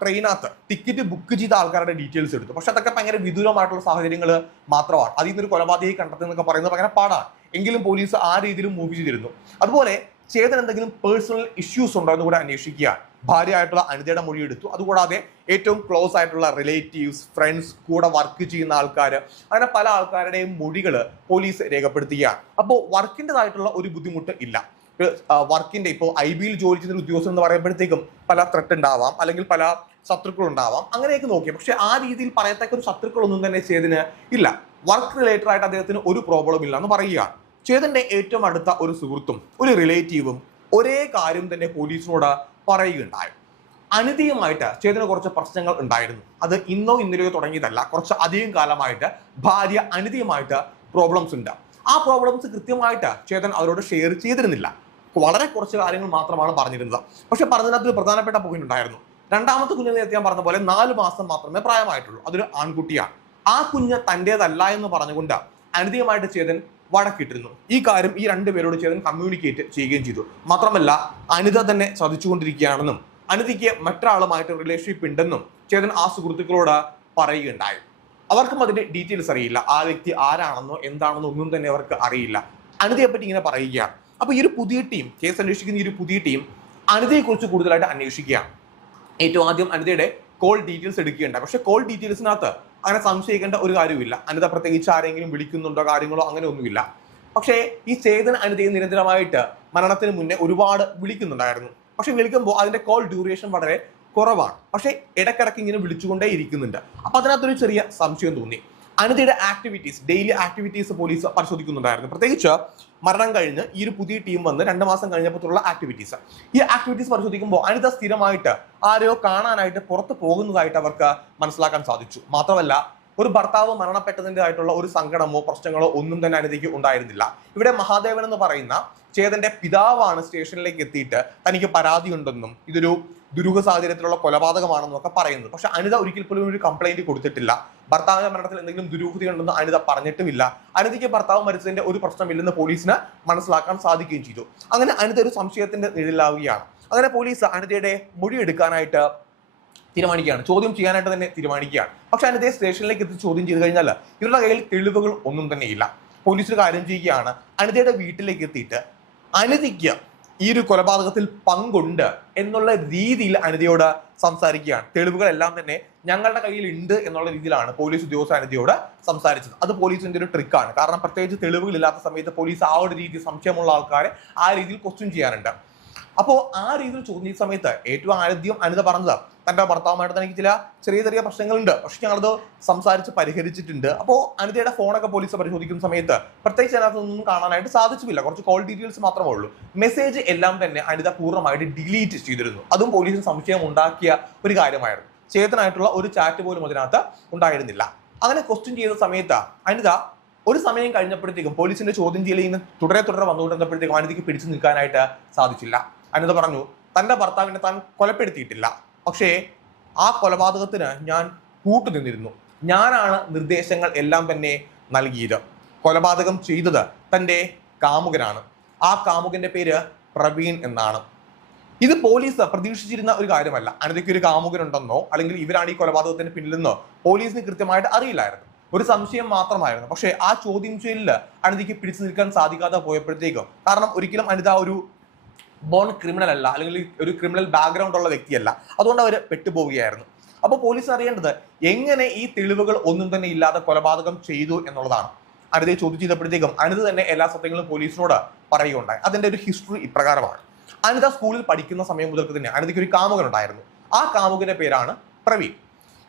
ട്രെയിനകത്ത് ടിക്കറ്റ് ബുക്ക് ചെയ്ത ആൾക്കാരുടെ ഡീറ്റെയിൽസ് എടുത്തു. പക്ഷെ അതൊക്കെ ഭയങ്കര വിദൂരമായിട്ടുള്ള സാഹചര്യങ്ങൾ മാത്രമാണ്. അതിൽ നിന്നൊരു കൊലപാതകയെ കണ്ടെത്തുന്നൊക്കെ പറയുന്നത് ഭയങ്കര പാടാണ്. എങ്കിലും പോലീസ് ആ രീതിയിൽ മൂവ് ചെയ്തിരുന്നു. അതുപോലെ ചേതൻ എന്തെങ്കിലും പേഴ്സണൽ ഇഷ്യൂസ് ഉണ്ടോ എന്ന് കൂടെ അന്വേഷിക്കുക. ഭാര്യയായിട്ടുള്ള അനിതയുടെ മൊഴി എടുത്തു. അതുകൂടാതെ ഏറ്റവും ക്ലോസ് ആയിട്ടുള്ള റിലേറ്റീവ്സ്, ഫ്രണ്ട്സ്, കൂടെ വർക്ക് ചെയ്യുന്ന ആൾക്കാർ, അങ്ങനെ പല ആൾക്കാരുടെയും മൊഴികൾ പോലീസ് രേഖപ്പെടുത്തുകയാണ്. അപ്പോൾ വർക്കിൻ്റെതായിട്ടുള്ള ഒരു ബുദ്ധിമുട്ട് ഇല്ല. വർക്കിന്റെ ഇപ്പോൾ IB-യിൽ ജോലി ചെയ്യുന്ന ഉദ്യോഗസ്ഥൻ എന്ന് പറയുമ്പോഴത്തേക്കും പല ത്രെട്ട് ഉണ്ടാവാം, അല്ലെങ്കിൽ പല ശത്രുക്കൾ ഉണ്ടാവാം, അങ്ങനെയൊക്കെ നോക്കി. പക്ഷെ ആ രീതിയിൽ പറയത്തക്ക ഒരു ശത്രുക്കളൊന്നും തന്നെ ചേതന് ഇല്ല. വർക്ക് റിലേറ്റഡ് ആയിട്ട് അദ്ദേഹത്തിന് ഒരു പ്രോബ്ലം ഇല്ല എന്ന് പറയുകയാണ്. ചേതന്റെ ഏറ്റവും അടുത്ത ഒരു സുഹൃത്തും ഒരു റിലേറ്റീവും ഒരേ കാര്യം തന്നെ പോലീസിനോട് പറയുകയുണ്ടായി. അനിതയുമായിട്ട് ചേതന് കുറച്ച് പ്രശ്നങ്ങൾ ഉണ്ടായിരുന്നു. അത് ഇന്നോ ഇന്നലെയോ തുടങ്ങിയതല്ല, കുറച്ച് അധികം കാലമായിട്ട് ഭാര്യ അനിതയുമായിട്ട് പ്രോബ്ലംസ് ഉണ്ട്. ആ പ്രോബ്ലംസ് കൃത്യമായിട്ട് ചേതൻ അവരോട് ഷെയർ ചെയ്തിരുന്നില്ല. വളരെ കുറച്ച് കാര്യങ്ങൾ മാത്രമാണ് പറഞ്ഞിരുന്നത്. പക്ഷെ പറഞ്ഞതിനകത്ത് ഒരു പ്രധാനപ്പെട്ട പോയിന്റ് ഉണ്ടായിരുന്നു. രണ്ടാമത്തെ കുഞ്ഞിനെ നേരത്തെ ഞാൻ പറഞ്ഞ പോലെ 4 മാസം മാത്രമേ പ്രായമായിട്ടുള്ളൂ. അതൊരു ആൺകുട്ടിയാണ്. ആ കുഞ്ഞ് തൻ്റേതല്ല എന്ന് പറഞ്ഞുകൊണ്ട് അനിതയുമായിട്ട് ചേതൻ വഴക്കിട്ടിരുന്നു. ഈ കാര്യം ഈ 2 പേരോട് ചേതൻ കമ്മ്യൂണിക്കേറ്റ് ചെയ്യുകയും ചെയ്തു. മാത്രമല്ല അനിത തന്നെ ചതിച്ചുകൊണ്ടിരിക്കുകയാണെന്നും അനിതയ്ക്ക് മറ്റൊരാളുമായിട്ട് റിലേഷൻഷിപ്പ് ഉണ്ടെന്നും ചേതൻ ആ സുഹൃത്തുക്കളോട് പറയുകയുണ്ടായി. അവർക്കും അതിന്റെ ഡീറ്റെയിൽസ് അറിയില്ല. ആ വ്യക്തി ആരാണെന്നോ എന്താണെന്നോ ഒന്നും തന്നെ അവർക്ക് അറിയില്ല. അനിതയെ പറ്റി ഇങ്ങനെ പറയുകയാണ്. അപ്പൊ ഈ ഒരു പുതിയ ടീം, കേസ് അന്വേഷിക്കുന്ന ഈ ഒരു പുതിയ ടീം അനിതയെക്കുറിച്ച് കൂടുതലായിട്ട് അന്വേഷിക്കുകയാണ്. ഏറ്റവും ആദ്യം അനിതയുടെ കോൾ ഡീറ്റെയിൽസ് എടുക്കുകയുണ്ടായി. പക്ഷെ കോൾ ഡീറ്റെയിൽസിനകത്ത് അങ്ങനെ സംശയിക്കേണ്ട ഒരു കാര്യമില്ല. അനിത പ്രത്യേകിച്ച് ആരെങ്കിലും വിളിക്കുന്നുണ്ടോ കാര്യങ്ങളോ അങ്ങനെ ഒന്നുമില്ല. പക്ഷേ ഈ ചേതൻ അനിതയെ നിരന്തരമായിട്ട് മരണത്തിന് മുന്നേ ഒരുപാട് വിളിക്കുന്നുണ്ടായിരുന്നു. പക്ഷെ വിളിക്കുമ്പോൾ അതിന്റെ കോൾ ഡ്യൂറേഷൻ വളരെ കുറവാണ്. പക്ഷെ ഇടയ്ക്കിടയ്ക്ക് ഇങ്ങനെ വിളിച്ചുകൊണ്ടേ ഇരിക്കുന്നുണ്ട്. അപ്പൊ അതിനകത്തൊരു ചെറിയ സംശയം തോന്നി. അനിതയുടെ ആക്ടിവിറ്റീസ്, ഡെയിലി ആക്ടിവിറ്റീസ് പോലീസ് പരിശോധിക്കുന്നുണ്ടായിരുന്നു. പ്രത്യേകിച്ച് മരണം കഴിഞ്ഞ് ഈ ഒരു പുതിയ ടീം വന്ന് 2 മാസം കഴിഞ്ഞപ്പോഴുള്ള ആക്ടിവിറ്റീസ്. ഈ ആക്ടിവിറ്റീസ് പരിശോധിക്കുമ്പോൾ അനിത സ്ഥിരമായിട്ട് ആരെയോ കാണാനായിട്ട് പുറത്ത് പോകുന്നതായിട്ട് അവർക്ക് മനസ്സിലാക്കാൻ സാധിച്ചു. മാത്രമല്ല ഒരു ഭർത്താവ് മരണപ്പെട്ടതിൻ്റെതായിട്ടുള്ള ഒരു സങ്കടമോ പ്രശ്നങ്ങളോ ഒന്നും തന്നെ അനിതയ്ക്ക് ഉണ്ടായിരുന്നില്ല. ഇവിടെ മഹാദേവൻ എന്ന് പറയുന്ന ചേതന്റെ പിതാവാണ് സ്റ്റേഷനിലേക്ക് എത്തിയിട്ട് തനിക്ക് പരാതി ഉണ്ടെന്നും ഇതൊരു ദുരൂഹ സാഹചര്യത്തിലുള്ള കൊലപാതകമാണെന്നും ഒക്കെ പറയുന്നത്. പക്ഷെ അനിത ഒരിക്കൽ പോലും ഒരു കംപ്ലൈന്റ് കൊടുത്തിട്ടില്ല. ഭർത്താവിന്റെ മരണത്തിൽ എന്തെങ്കിലും ദുരൂഹതയുണ്ടെന്ന് അനിത പറഞ്ഞിട്ടുമില്ല. അനിതയ്ക്ക് ഭർത്താവ് മരിച്ചതിന്റെ ഒരു പ്രശ്നമില്ലെന്ന് പോലീസിന് മനസ്സിലാക്കാൻ സാധിക്കുകയും ചെയ്തു. അങ്ങനെ അനിത ഒരു സംശയത്തിന്റെ നിഴലാവുകയാണ്. അങ്ങനെ പോലീസ് അനിതയുടെ മൊഴി എടുക്കാനായിട്ട് തീരുമാനിക്കുകയാണ്. ചോദ്യം ചെയ്യാനായിട്ട് തന്നെ തീരുമാനിക്കുകയാണ്. പക്ഷെ അനിതയെ സ്റ്റേഷനിലേക്ക് എത്തി ചോദ്യം ചെയ്ത് കഴിഞ്ഞാൽ ഇവരുടെ കയ്യിൽ തെളിവുകൾ ഒന്നും തന്നെ ഇല്ല. പോലീസ് കാര്യം ചെയ്യുകയാണ്. അനിതയുടെ വീട്ടിലേക്ക് എത്തിയിട്ട് അനിതയ്ക്ക് ഈ ഒരു കൊലപാതകത്തിൽ പങ്കുണ്ട് എന്നുള്ള രീതിയിൽ അനിതയോട് സംസാരിക്കുകയാണ്. തെളിവുകളെല്ലാം തന്നെ ഞങ്ങളുടെ കയ്യിൽ ഉണ്ട് എന്നുള്ള രീതിയിലാണ് പോലീസ് ഉദ്യോഗസ്ഥ അനിതയോട് സംസാരിച്ചത്. അത് പോലീസിന്റെ ഒരു ട്രിക്കാണ്. കാരണം പ്രത്യേകിച്ച് തെളിവുകളില്ലാത്ത സമയത്ത് പോലീസ് ആ ഒരു രീതി സംശയമുള്ള ആൾക്കാരെ ആ രീതിയിൽ ക്വസ്റ്റ്യൻ ചെയ്യാറുണ്ട്. അപ്പോൾ ആ രീതിയിൽ ചോദ്യം ചെയ്യുന്ന സമയത്ത് ഏറ്റവും ആദ്യം അനിത പറഞ്ഞത് തന്റെ ഭർത്താവുമായിട്ട് തനിക്ക് ചില ചെറിയ ചെറിയ പ്രശ്നങ്ങളുണ്ട്, പക്ഷെ ഞങ്ങളത് സംസാരിച്ച് പരിഹരിച്ചിട്ടുണ്ട്. അപ്പോൾ അനിതയുടെ ഫോണൊക്കെ പോലീസ് പരിശോധിക്കുന്ന സമയത്ത് പ്രത്യേകിച്ച് അതിനകത്തൊന്നും കാണാനായിട്ട് സാധിച്ചില്ല. കുറച്ച് കോൾ ഡീറ്റെയിൽസ് മാത്രമേ ഉള്ളൂ. മെസ്സേജ് എല്ലാം തന്നെ അനിത പൂർണ്ണമായിട്ട് ഡിലീറ്റ് ചെയ്തിരുന്നു. അതും പോലീസിന് സംശയം ഉണ്ടാക്കിയ ഒരു കാര്യമായിരുന്നു. ചേതനായിട്ടുള്ള ഒരു ചാറ്റ് പോലും അതിനകത്ത് ഉണ്ടായിരുന്നില്ല. അങ്ങനെ ക്വസ്റ്റ്യൻ ചെയ്ത സമയത്ത് അനിത ഒരു സമയം കഴിഞ്ഞപ്പോഴത്തേക്കും പോലീസിന്റെ ചോദ്യം ചെയ്യലിൽ നിന്ന് തുടരെ വന്നുകൊണ്ടിരുന്നപ്പോഴത്തേക്കും അനിതയ്ക്ക് പിടിച്ചു നിൽക്കാനായിട്ട് സാധിച്ചില്ല. അനിത പറഞ്ഞു തന്റെ ഭർത്താവിനെ താൻ കൊലപ്പെടുത്തിയിട്ടില്ല, പക്ഷേ ആ കൊലപാതകത്തിന് ഞാൻ കൂട്ടുനിന്നിരുന്നു. ഞാനാണ് നിർദ്ദേശങ്ങൾ എല്ലാം തന്നെ നൽകിയത്. കൊലപാതകം ചെയ്തത് തൻ്റെ കാമുകനാണ്. ആ കാമുകന്റെ പേര് പ്രവീൺ എന്നാണ്. ഇത് പോലീസ് പ്രതീക്ഷിച്ചിരുന്ന ഒരു കാര്യമല്ല. അനിതയ്ക്ക് ഒരു കാമുകനുണ്ടെന്നോ അല്ലെങ്കിൽ ഇവരാണ് ഈ കൊലപാതകത്തിന് പിന്നിലെന്നോ പോലീസിന് കൃത്യമായിട്ട് അറിയില്ലായിരുന്നു. ഒരു സംശയം മാത്രമായിരുന്നു. പക്ഷേ ആ ചോദ്യം ചെയ്യലില് അനിതയ്ക്ക് പിടിച്ചു നിൽക്കാൻ സാധിക്കാതെ പോയപ്പോഴത്തേക്കും, കാരണം ഒരിക്കലും അനിത ഒരു ബോൺ ക്രിമിനൽ അല്ല, അല്ലെങ്കിൽ ഒരു ക്രിമിനൽ ബാക്ക്ഗ്രൗണ്ട് ഉള്ള വ്യക്തിയല്ല, അതുകൊണ്ട് അവർ പെട്ടുപോവുകയായിരുന്നു. അപ്പോൾ പോലീസ് അറിയേണ്ടത് എങ്ങനെ ഈ തെളിവുകൾ ഒന്നും തന്നെ ഇല്ലാതെ കൊലപാതകം ചെയ്തു എന്നുള്ളതാണ്. അനിതയെ ചോദ്യം ചെയ്തപ്പോഴത്തേക്കും അനിത തന്നെ എല്ലാ സത്യങ്ങളും പോലീസിനോട് പറയുകയുണ്ടായി. അതിന്റെ ഒരു ഹിസ്റ്ററി ഇപ്രകാരമാണ്. അനിത സ്കൂളിൽ പഠിക്കുന്ന സമയം മുതൽക്ക് തന്നെ അനിതയ്ക്ക് ഒരു കാമുകൻ ഉണ്ടായിരുന്നു. ആ കാമുകന്റെ പേരാണ് പ്രവീൺ.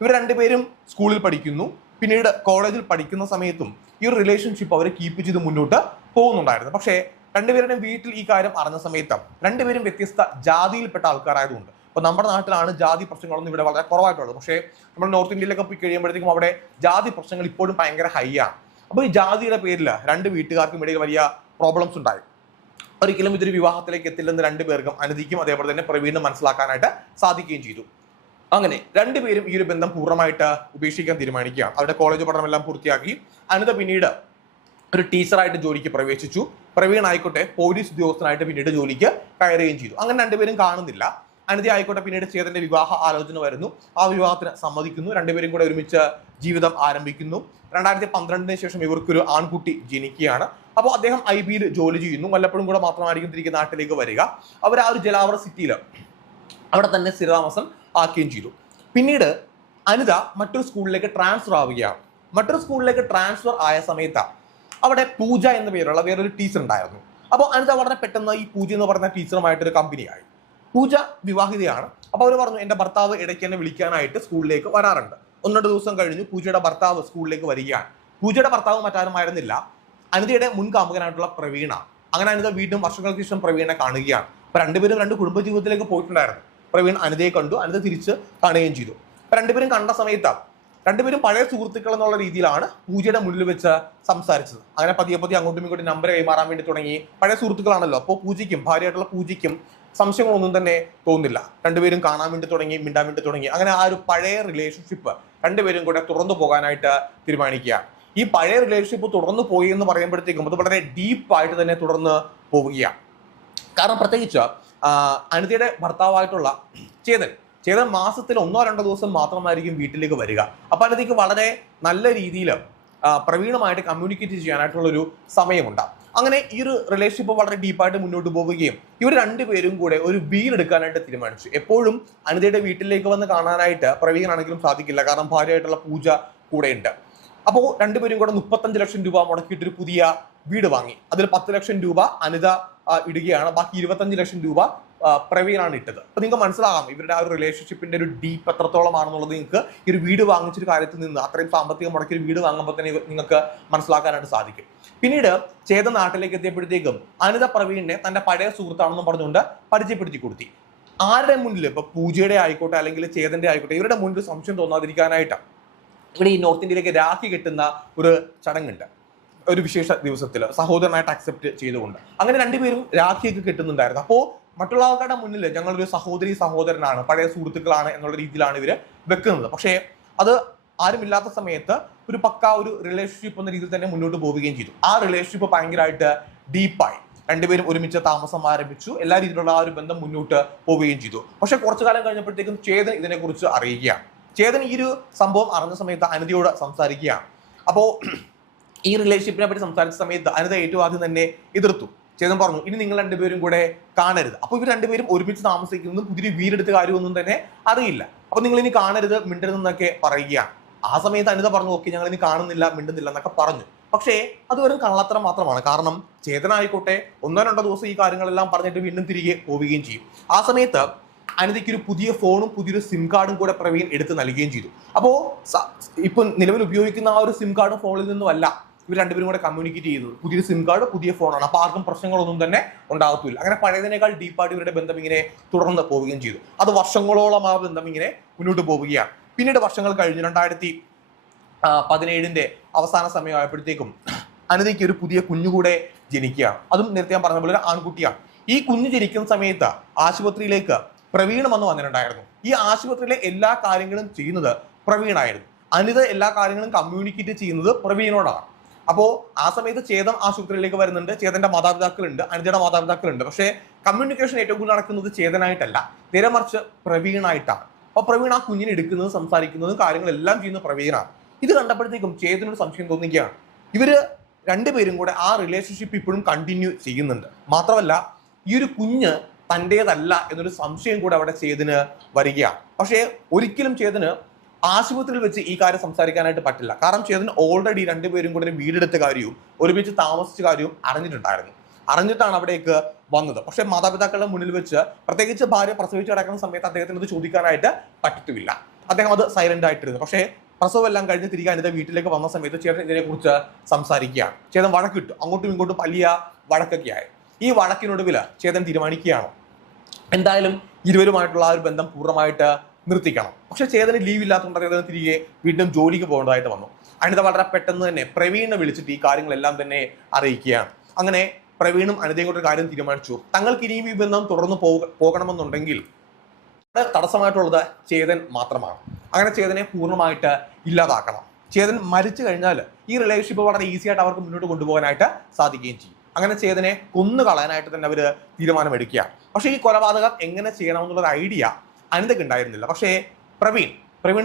ഇവർ 2 പേരും സ്കൂളിൽ പഠിക്കുന്നു. പിന്നീട് കോളേജിൽ പഠിക്കുന്ന സമയത്തും ഈ ഒരു റിലേഷൻഷിപ്പ് അവരെ കീപ്പ് ചെയ്ത് മുന്നോട്ട് പോകുന്നുണ്ടായിരുന്നു. പക്ഷേ 2 പേരുടെയും വീട്ടിൽ ഈ കാര്യം അറിഞ്ഞ സമയത്ത് 2 പേരും വ്യത്യസ്ത ജാതിയിൽപ്പെട്ട ആൾക്കാരായതുകൊണ്ട്, ഇപ്പൊ നമ്മുടെ നാട്ടിലാണ് ജാതി പ്രശ്നങ്ങളൊന്നും ഇവിടെ വളരെ കുറവായിട്ടുള്ളത്. പക്ഷേ നമ്മൾ നോർത്ത് ഇന്ത്യയിലൊക്കെ പോയി കഴിയുമ്പോഴത്തേക്കും അവിടെ ജാതി പ്രശ്നങ്ങൾ ഇപ്പോഴും ഭയങ്കര ഹൈ ആണ്. അപ്പോൾ ഈ ജാതിയുടെ പേരിൽ 2 വീട്ടുകാർക്കും ഇടയിൽ വലിയ പ്രോബ്ലംസ് ഉണ്ടായി. ഒരിക്കലും ഇതൊരു വിവാഹത്തിലേക്ക് എത്തില്ലെന്ന് 2 പേർക്കും, അനിതയ്ക്കും അതേപോലെ തന്നെ പ്രവീണിനും മനസ്സിലാക്കാനായിട്ട് സാധിക്കുകയും ചെയ്തു. അങ്ങനെ രണ്ടുപേരും ഈ ഒരു ബന്ധം പൂർണ്ണമായിട്ട് ഉപേക്ഷിക്കാൻ തീരുമാനിക്കുകയാണ്. അവരുടെ കോളേജ് പഠനമെല്ലാം പൂർത്തിയാക്കി അനിത പിന്നീട് ഒരു ടീച്ചറായിട്ട് ജോലിക്ക് പ്രവേശിച്ചു. പ്രവീൺ ആയിക്കോട്ടെ പോലീസ് ഉദ്യോഗസ്ഥനായിട്ട് പിന്നീട് ജോലിക്ക് കയറുകയും ചെയ്തു. അങ്ങനെ രണ്ടുപേരും കാണുന്നില്ല. അനിത ആയിക്കോട്ടെ പിന്നീട് ചേതന്റെ വിവാഹ ആലോചന വരുന്നു. ആ വിവാഹത്തിന് സമ്മതിക്കുന്നു. രണ്ടുപേരും കൂടെ ഒരുമിച്ച് ജീവിതം ആരംഭിക്കുന്നു. 2012 ശേഷം ഇവർക്കൊരു ആൺകുട്ടി ജനിക്കുകയാണ്. അപ്പോൾ അദ്ദേഹം IB-യിൽ ജോലി ചെയ്യുന്നു. വല്ലപ്പോഴും കൂടെ മാത്രമായിരിക്കും തിരികെ നാട്ടിലേക്ക് വരിക. അവർ ആ ഒരു ജലാവർ സിറ്റിയിൽ അവിടെ തന്നെ സ്ഥിരതാമസം ആക്കുകയും ചെയ്തു. പിന്നീട് അനിത മറ്റൊരു സ്കൂളിലേക്ക് ട്രാൻസ്ഫർ ആവുകയാണ്. മറ്റൊരു സ്കൂളിലേക്ക് ട്രാൻസ്ഫർ ആയ സമയത്താണ് അവിടെ പൂജ എന്ന പേരുള്ള വേറൊരു ടീച്ചർ ഉണ്ടായിരുന്നു. അപ്പോൾ അനിത വളരെ പെട്ടെന്ന് ഈ പൂജ എന്ന് പറയുന്ന ടീച്ചറുമായിട്ടൊരു കമ്പനിയായി. പൂജ വിവാഹിതയാണ്. അപ്പോൾ അവർ പറഞ്ഞു എൻ്റെ ഭർത്താവ് ഇടയ്ക്ക് എന്നെ വിളിക്കാനായിട്ട് സ്കൂളിലേക്ക് വരാറുണ്ട്. 1-2 ദിവസം കഴിഞ്ഞു പൂജയുടെ ഭർത്താവ് സ്കൂളിലേക്ക് വരികയാണ്. പൂജയുടെ ഭർത്താവ് മറ്റാരുമായിരുന്നില്ല, അനിതയുടെ മുൻ കാമുകനായിട്ടുള്ള പ്രവീണ. അങ്ങനെ അനിത വീണ്ടും വർഷങ്ങൾക്ക് ശേഷം പ്രവീണെ കാണുകയാണ്. അപ്പൊ രണ്ടുപേരും 2 കുടുംബ ജീവിതത്തിലേക്ക് പോയിട്ടുണ്ടായിരുന്നു. പ്രവീൺ അനിതയെ കണ്ടു, അനിത തിരിച്ച് കാണുകയും ചെയ്തു. അപ്പൊ രണ്ടുപേരും കണ്ട സമയത്ത് രണ്ടുപേരും പഴയ സുഹൃത്തുക്കൾ എന്നുള്ള രീതിയിലാണ് പൂജയുടെ മുന്നിൽ വെച്ച് സംസാരിച്ചത്. അങ്ങനെ പതിയെ അങ്ങോട്ടും ഇങ്ങോട്ടും നമ്പർ കൈമാറാൻ വേണ്ടി തുടങ്ങി. പഴയ സുഹൃത്തുക്കളാണല്ലോ. അപ്പോൾ പൂജയ്ക്കും ഭാര്യയായിട്ടുള്ള പൂജയ്ക്കും സംശയങ്ങളൊന്നും തന്നെ തോന്നുന്നില്ല. രണ്ടുപേരും കാണാൻ വേണ്ടി തുടങ്ങി, മിണ്ടാൻ വേണ്ടി തുടങ്ങി. അങ്ങനെ ആ ഒരു പഴയ റിലേഷൻഷിപ്പ് രണ്ടുപേരും കൂടെ തുടർന്നു പോകാനായിട്ട് തീരുമാനിക്കുക. ഈ പഴയ റിലേഷൻഷിപ്പ് തുടർന്നു പോയി എന്ന് പറയുമ്പോഴത്തേക്കും അത് വളരെ ഡീപ്പായിട്ട് തന്നെ തുടർന്ന് പോവുകയാണ്. കാരണം പ്രത്യേകിച്ച് അനിതയുടെ ഭർത്താവായിട്ടുള്ള ചേതൻ മാസത്തിൽ 1-2 ദിവസം മാത്രമായിരിക്കും വീട്ടിലേക്ക് വരിക. അപ്പൊ അനിതയ്ക്ക് വളരെ നല്ല രീതിയിൽ പ്രവീണുമായിട്ട് കമ്മ്യൂണിക്കേറ്റ് ചെയ്യാനായിട്ടുള്ള ഒരു സമയമുണ്ട്. അങ്ങനെ ഈ ഒരു റിലേഷൻഷിപ്പ് വളരെ ഡീപ്പായിട്ട് മുന്നോട്ട് പോവുകയും ഇവർ രണ്ടുപേരും കൂടെ ഒരു വീടെടുക്കാനായിട്ട് തീരുമാനിച്ചു. എപ്പോഴും അനിതയുടെ വീട്ടിലേക്ക് വന്ന് കാണാനായിട്ട് പ്രവീണാണെങ്കിലും സാധിക്കില്ല, കാരണം ഭാര്യയായിട്ടുള്ള പൂജ കൂടെ ഉണ്ട്. അപ്പോൾ രണ്ടുപേരും കൂടെ 35 ലക്ഷം രൂപ മുടക്കിയിട്ട് ഒരു പുതിയ വീട് വാങ്ങി. അതിൽ 10 ലക്ഷം രൂപ അനിത ഇടുകയാണ്, ബാക്കി 25 ലക്ഷം രൂപ പ്രവീണാണ് ഇട്ടത്. അപ്പൊ നിങ്ങൾക്ക് മനസ്സിലാകാം ഇവരുടെ ആ ഒരു റിലേഷൻഷിപ്പിന്റെ ഒരു ഡീപ്പ് എത്രത്തോളമാണെന്നുള്ളത് നിങ്ങൾക്ക് ഈ ഒരു വീട് വാങ്ങിച്ചൊരു കാര്യത്തിൽ നിന്ന്, അത്രയും സാമ്പത്തികം മുടക്കി ഒരു വീട് വാങ്ങുമ്പോൾ തന്നെ നിങ്ങൾക്ക് മനസ്സിലാക്കാനായിട്ട് സാധിക്കും. പിന്നീട് ചേതൻ നാട്ടിലേക്ക് എത്തിയപ്പോഴത്തേക്കും അനിത പ്രവീണിനെ തന്റെ പഴയ സുഹൃത്താണെന്നും പറഞ്ഞുകൊണ്ട് പരിചയപ്പെടുത്തി കൊടുത്തി. ആരുടെ മുന്നിൽ, ഇപ്പൊ പൂജയുടെ ആയിക്കോട്ടെ അല്ലെങ്കിൽ ചേതന്റെ ആയിക്കോട്ടെ, ഇവരുടെ മുന്നിൽ സംശയം തോന്നാതിരിക്കാനായിട്ട് ഇവിടെ ഈ നോർത്ത് ഇന്ത്യയിലേക്ക് രാഖി കെട്ടുന്ന ഒരു ചടങ്ങുണ്ട്. ഒരു വിശേഷ ദിവസത്തിൽ സഹോദരനായിട്ട് അക്സെപ്റ്റ് ചെയ്തുകൊണ്ട് അങ്ങനെ രണ്ടുപേരും രാഖിയൊക്കെ കെട്ടുന്നുണ്ടായിരുന്നു. അപ്പോൾ മറ്റുള്ള ആൾക്കാരുടെ മുന്നിൽ ഞങ്ങളൊരു സഹോദരനാണ്, പഴയ സുഹൃത്തുക്കളാണ് എന്നുള്ള രീതിയിലാണ് ഇവര് വെക്കുന്നത്. പക്ഷേ അത് ആരുമില്ലാത്ത സമയത്ത് ഒരു ഒരു റിലേഷൻഷിപ്പ് എന്ന രീതിയിൽ തന്നെ മുന്നോട്ട് പോവുകയും ചെയ്തു. ആ റിലേഷൻഷിപ്പ് ഭയങ്കരമായിട്ട് ഡീപ്പായി. രണ്ടുപേരും ഒരുമിച്ച് താമസം ആരംഭിച്ചു. എല്ലാ രീതിയിലുള്ള ആ ഒരു ബന്ധം മുന്നോട്ട് പോവുകയും ചെയ്തു. പക്ഷെ കുറച്ചു കാലം കഴിഞ്ഞപ്പോഴത്തേക്കും ചേതൻ ഇതിനെക്കുറിച്ച് അറിയുകയാണ്. ചേതൻ ഈ ഒരു സംഭവം അറിഞ്ഞ സമയത്ത് അനിതയോട് സംസാരിക്കുകയാണ്. അപ്പോൾ ഈ റിലേഷൻഷിപ്പിനെ പറ്റി സംസാരിച്ച സമയത്ത് അനിത ഏറ്റവും ആദ്യം തന്നെ എതിർത്തു. ചേതൻ പറഞ്ഞു, ഇനി നിങ്ങൾ രണ്ടുപേരും കൂടെ കാണരുത്. അപ്പോൾ ഇവർ രണ്ടുപേരും ഒരുമിച്ച് താമസിക്കുന്നതും പുതിയ വീടെടുത്ത കാര്യമൊന്നും തന്നെ അറിയില്ല. അപ്പൊ നിങ്ങൾ ഇനി കാണരുത്, മിണ്ടരുതെന്നൊക്കെ പറയുകയാണ്. ആ സമയത്ത് അനിത പറഞ്ഞു, ഓക്കെ ഞങ്ങൾ ഇനി കാണുന്നില്ല, മിണ്ടുന്നില്ല എന്നൊക്കെ പറഞ്ഞു. പക്ഷേ അത് വെറും കള്ളത്തരം മാത്രമാണ്. കാരണം ചേതനായിക്കോട്ടെ 1-2 ദിവസം ഈ കാര്യങ്ങളെല്ലാം പറഞ്ഞിട്ട് വീണ്ടും തിരികെ പോവുകയും ചെയ്യും. ആ സമയത്ത് അനിതയ്ക്ക് ഒരു പുതിയ ഫോണും പുതിയൊരു സിം കാർഡും കൂടെ പ്രവീൺ എടുത്ത് നൽകുകയും ചെയ്തു. അപ്പോൾ ഇപ്പൊ നിലവിൽ ഉപയോഗിക്കുന്ന ആ ഒരു സിം കാർഡും ഫോണിൽ നിന്നുമല്ല ഇവർ രണ്ടുപേരും കൂടെ കമ്മ്യൂണിക്കേറ്റ് ചെയ്തത്. പുതിയൊരു സിം കാർഡ്, പുതിയ ഫോണാണ്. അപ്പോൾ ആർക്കും പ്രശ്നങ്ങളൊന്നും തന്നെ ഉണ്ടാകത്തില്ല. അങ്ങനെ പഴയതിനേക്കാൾ ഡീപ്പായിട്ട് ഇവരുടെ ബന്ധം ഇങ്ങനെ തുടർന്ന് പോവുകയും ചെയ്തു. അത് വർഷങ്ങളോളം ആ ബന്ധം ഇങ്ങനെ മുന്നോട്ട് പോവുകയാണ്. പിന്നീട് വർഷങ്ങൾ കഴിഞ്ഞു 2017 അവസാന സമയമായപ്പോഴത്തേക്കും അനിതയ്ക്ക് ഒരു പുതിയ കുഞ്ഞുകൂടെ ജനിക്കുകയാണ്. അതും നേരത്തെ ഞാൻ പറഞ്ഞ പോലെ ഒരു ആൺകുട്ടിയാണ്. ഈ കുഞ്ഞ് ജനിക്കുന്ന സമയത്ത് ആശുപത്രിയിലേക്ക് പ്രവീൺ വന്നിട്ടുണ്ടായിരുന്നു. ഈ ആശുപത്രിയിലെ എല്ലാ കാര്യങ്ങളും ചെയ്യുന്നത് പ്രവീണായിരുന്നു. അനിത എല്ലാ കാര്യങ്ങളും കമ്മ്യൂണിക്കേറ്റ് ചെയ്യുന്നത് പ്രവീണോടാണ്. അപ്പോൾ ആ സമയത്ത് ചേതൻ ആശുപത്രിയിലേക്ക് വരുന്നുണ്ട്. ചേതന്റെ മാതാപിതാക്കളുണ്ട്, അനിതയുടെ മാതാപിതാക്കളുണ്ട്. പക്ഷേ കമ്മ്യൂണിക്കേഷൻ ഏറ്റവും കൂടുതൽ നടക്കുന്നത് ചേതനായിട്ടല്ല, നേരെ മറിച്ച് പ്രവീണായിട്ടാണ്. അപ്പോൾ പ്രവീൺ ആ കുഞ്ഞിനെ എടുക്കുന്നതും സംസാരിക്കുന്നതും കാര്യങ്ങളെല്ലാം ചെയ്യുന്ന പ്രവീണാണ്. ഇത് കണ്ടപ്പോഴത്തേക്കും ചേതനൊരു സംശയം തോന്നിക്കുകയാണ്. ഇവര് രണ്ടുപേരും കൂടെ ആ റിലേഷൻഷിപ്പ് ഇപ്പോഴും കണ്ടിന്യൂ ചെയ്യുന്നുണ്ട്. മാത്രമല്ല ഈ ഒരു കുഞ്ഞ് തൻ്റേതല്ല എന്നൊരു സംശയം കൂടെ അവിടെ ചേതന് വരികയാണ്. പക്ഷേ ഒരിക്കലും ചേതന് ആശുപത്രിയിൽ വെച്ച് ഈ കാര്യം സംസാരിക്കാനായിട്ട് പറ്റില്ല. കാരണം ചേതൻ ഓൾറെഡി രണ്ടുപേരും കൂടെ ഒരു വീടെടുത്ത കാര്യവും ഒരുമിച്ച് താമസിച്ച കാര്യവും അറിഞ്ഞിട്ടാണ് അവിടേക്ക് വന്നത്. പക്ഷെ മാതാപിതാക്കളുടെ മുന്നിൽ വെച്ച്, പ്രത്യേകിച്ച് ഭാര്യ പ്രസവിച്ച് കിടക്കുന്ന സമയത്ത് അദ്ദേഹത്തിന് അത് ചോദിക്കാനായിട്ട് പറ്റത്തില്ല. അദ്ദേഹം അത് സൈലന്റ് ആയിട്ടിരുന്നു. പക്ഷേ പ്രസവം എല്ലാം കഴിഞ്ഞ് തിരികെ അനിത വീട്ടിലേക്ക് വന്ന സമയത്ത് ചേതൻ ഇതിനെക്കുറിച്ച് സംസാരിക്കുകയാണ്. ചേതൻ വഴക്കിട്ടു, അങ്ങോട്ടും ഇങ്ങോട്ടും വലിയ വഴക്കൊക്കെ ആയി. ഈ വഴക്കിനൊടുവിൽ ചേതൻ തീരുമാനിക്കുകയാണ് എന്തായാലും ഇരുവരുമായിട്ടുള്ള ആ ഒരു ബന്ധം പൂർണ്ണമായിട്ട് നിർത്തിക്കണം. പക്ഷെ ചേതന് ലീവ് ഇല്ലാത്തതുകൊണ്ട് ചേതന് തിരികെ വീണ്ടും ജോലിക്ക് പോകേണ്ടതായിട്ട് വന്നു. അനിത വളരെ പെട്ടെന്ന് തന്നെ പ്രവീണിനെ വിളിച്ചിട്ട് ഈ കാര്യങ്ങളെല്ലാം തന്നെ അറിയിക്കുകയാണ്. അങ്ങനെ പ്രവീണും അനിതയും കൂടെ ഒരു കാര്യം തീരുമാനിച്ചു. തങ്ങൾക്ക് ഇനിയും ഈ ബന്ധം തുടർന്ന് പോകണമെന്നുണ്ടെങ്കിൽ തടസ്സമായിട്ടുള്ളത് ചേതൻ മാത്രമാണ്. അങ്ങനെ ചേതനെ പൂർണ്ണമായിട്ട് ഇല്ലാതാക്കണം. ചേതൻ മരിച്ചു കഴിഞ്ഞാൽ ഈ റിലേഷൻഷിപ്പ് വളരെ ഈസി ആയിട്ട് അവർക്ക് മുന്നോട്ട് കൊണ്ടുപോകാനായിട്ട് സാധിക്കുകയും ചെയ്യും. അങ്ങനെ ചേതനെ കൊന്നു കളയാനായിട്ട് തന്നെ അവർ തീരുമാനമെടുക്കുകയാണ്. പക്ഷേ ഈ കൊലപാതകം എങ്ങനെ ചെയ്യണമെന്നുള്ളൊരു ഐഡിയ അനിതയ്ക്ക് ഉണ്ടായിരുന്നില്ല. പക്ഷേ പ്രവീൺ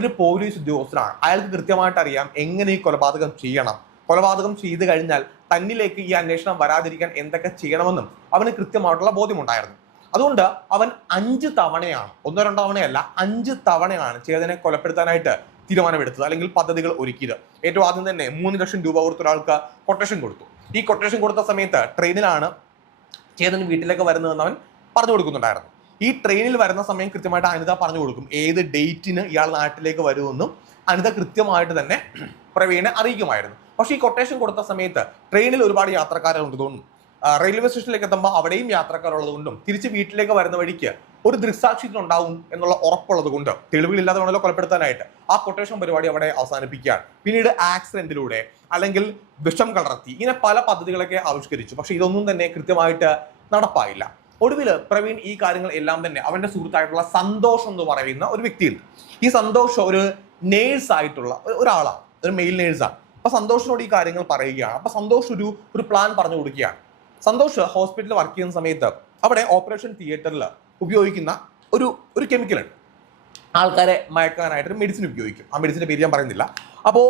ഒരു പോലീസ് ഉദ്യോഗസ്ഥനാണ്. അയാൾക്ക് കൃത്യമായിട്ട് അറിയാം എങ്ങനെ ഈ കൊലപാതകം ചെയ്യണം. കൊലപാതകം ചെയ്തു കഴിഞ്ഞാൽ തന്നിലേക്ക് ഈ അന്വേഷണം വരാതിരിക്കാൻ എന്തൊക്കെ ചെയ്യണമെന്നും അവന് കൃത്യമായിട്ടുള്ള ബോധ്യമുണ്ടായിരുന്നു. അതുകൊണ്ട് അവൻ 5 തവണയാണ്, 1-2 തവണയല്ല, 5 തവണയാണ് ചേതനെ കൊലപ്പെടുത്താനായിട്ട് തീരുമാനമെടുത്തത്, അല്ലെങ്കിൽ പദ്ധതികൾ ഒരുക്കിയത്. ഏറ്റവും ആദ്യം തന്നെ 3 ലക്ഷം രൂപ കൊടുത്ത ഒരാൾക്ക് കൊട്ടേഷൻ കൊടുത്തു. ഈ കൊട്ടേഷൻ കൊടുത്ത സമയത്ത് ട്രെയിനിലാണ് ചേതൻ വീട്ടിലേക്ക് വരുന്നതെന്ന് അവൻ പറഞ്ഞു കൊടുക്കുന്നുണ്ടായിരുന്നു. ഈ ട്രെയിനിൽ വരുന്ന സമയം കൃത്യമായിട്ട് അനിത പറഞ്ഞു കൊടുക്കും. ഏത് ഡേറ്റിന് ഇയാൾ നാട്ടിലേക്ക് വരുമെന്നും അനിത കൃത്യമായിട്ട് തന്നെ പ്രവീണെ അറിയിക്കുമായിരുന്നു. പക്ഷേ ഈ കൊട്ടേഷൻ കൊടുത്ത സമയത്ത് ട്രെയിനിൽ ഒരുപാട് യാത്രക്കാരുള്ളതുകൊണ്ടും റെയിൽവേ സ്റ്റേഷനിലേക്ക് എത്തുമ്പോൾ അവിടെയും യാത്രക്കാരുള്ളത് കൊണ്ടും തിരിച്ച് വീട്ടിലേക്ക് വരുന്ന വഴിക്ക് ഒരു ദൃക്സാക്ഷികളുണ്ടാവും എന്നുള്ള ഉറപ്പുള്ളത് കൊണ്ട് തെളിവുകളില്ലാതെ വേണമല്ലോ കൊലപ്പെടുത്താനായിട്ട് ആ കൊട്ടേഷൻ പരിപാടി അവിടെ അവസാനിപ്പിക്കുകയാണ്. പിന്നീട് ആക്സിഡന്റിലൂടെ അല്ലെങ്കിൽ വിഷം കലർത്തി ഇങ്ങനെ പല പദ്ധതികളൊക്കെ ആവിഷ്കരിച്ചു. പക്ഷെ ഇതൊന്നും തന്നെ കൃത്യമായിട്ട് നടപ്പായില്ല. ഒടുവിൽ പ്രവീൺ ഈ കാര്യങ്ങൾ എല്ലാം തന്നെ അവന്റെ സുഹൃത്തായിട്ടുള്ള സന്തോഷ് എന്ന് പറയുന്ന ഒരു വ്യക്തിയുണ്ട്. ഈ സന്തോഷ് ഒരു നേഴ്സ് ആയിട്ടുള്ള ഒരാളാണ്, ഒരു മെയിൽ നേഴ്സാണ്. അപ്പൊ സന്തോഷിനോട് ഈ കാര്യങ്ങൾ പറയുകയാണ്. അപ്പൊ സന്തോഷ് ഒരു പ്ലാൻ പറഞ്ഞു കൊടുക്കുകയാണ്. സന്തോഷ് ഹോസ്പിറ്റലിൽ വർക്ക് ചെയ്യുന്ന സമയത്ത് അവിടെ ഓപ്പറേഷൻ തിയേറ്ററിൽ ഉപയോഗിക്കുന്ന ഒരു കെമിക്കലുണ്ട്. ആൾക്കാരെ മയക്കാനായിട്ട് ഒരു മെഡിസിൻ ഉപയോഗിക്കും. ആ മെഡിസിന്റെ പേര് ഞാൻ പറയുന്നില്ല. അപ്പോൾ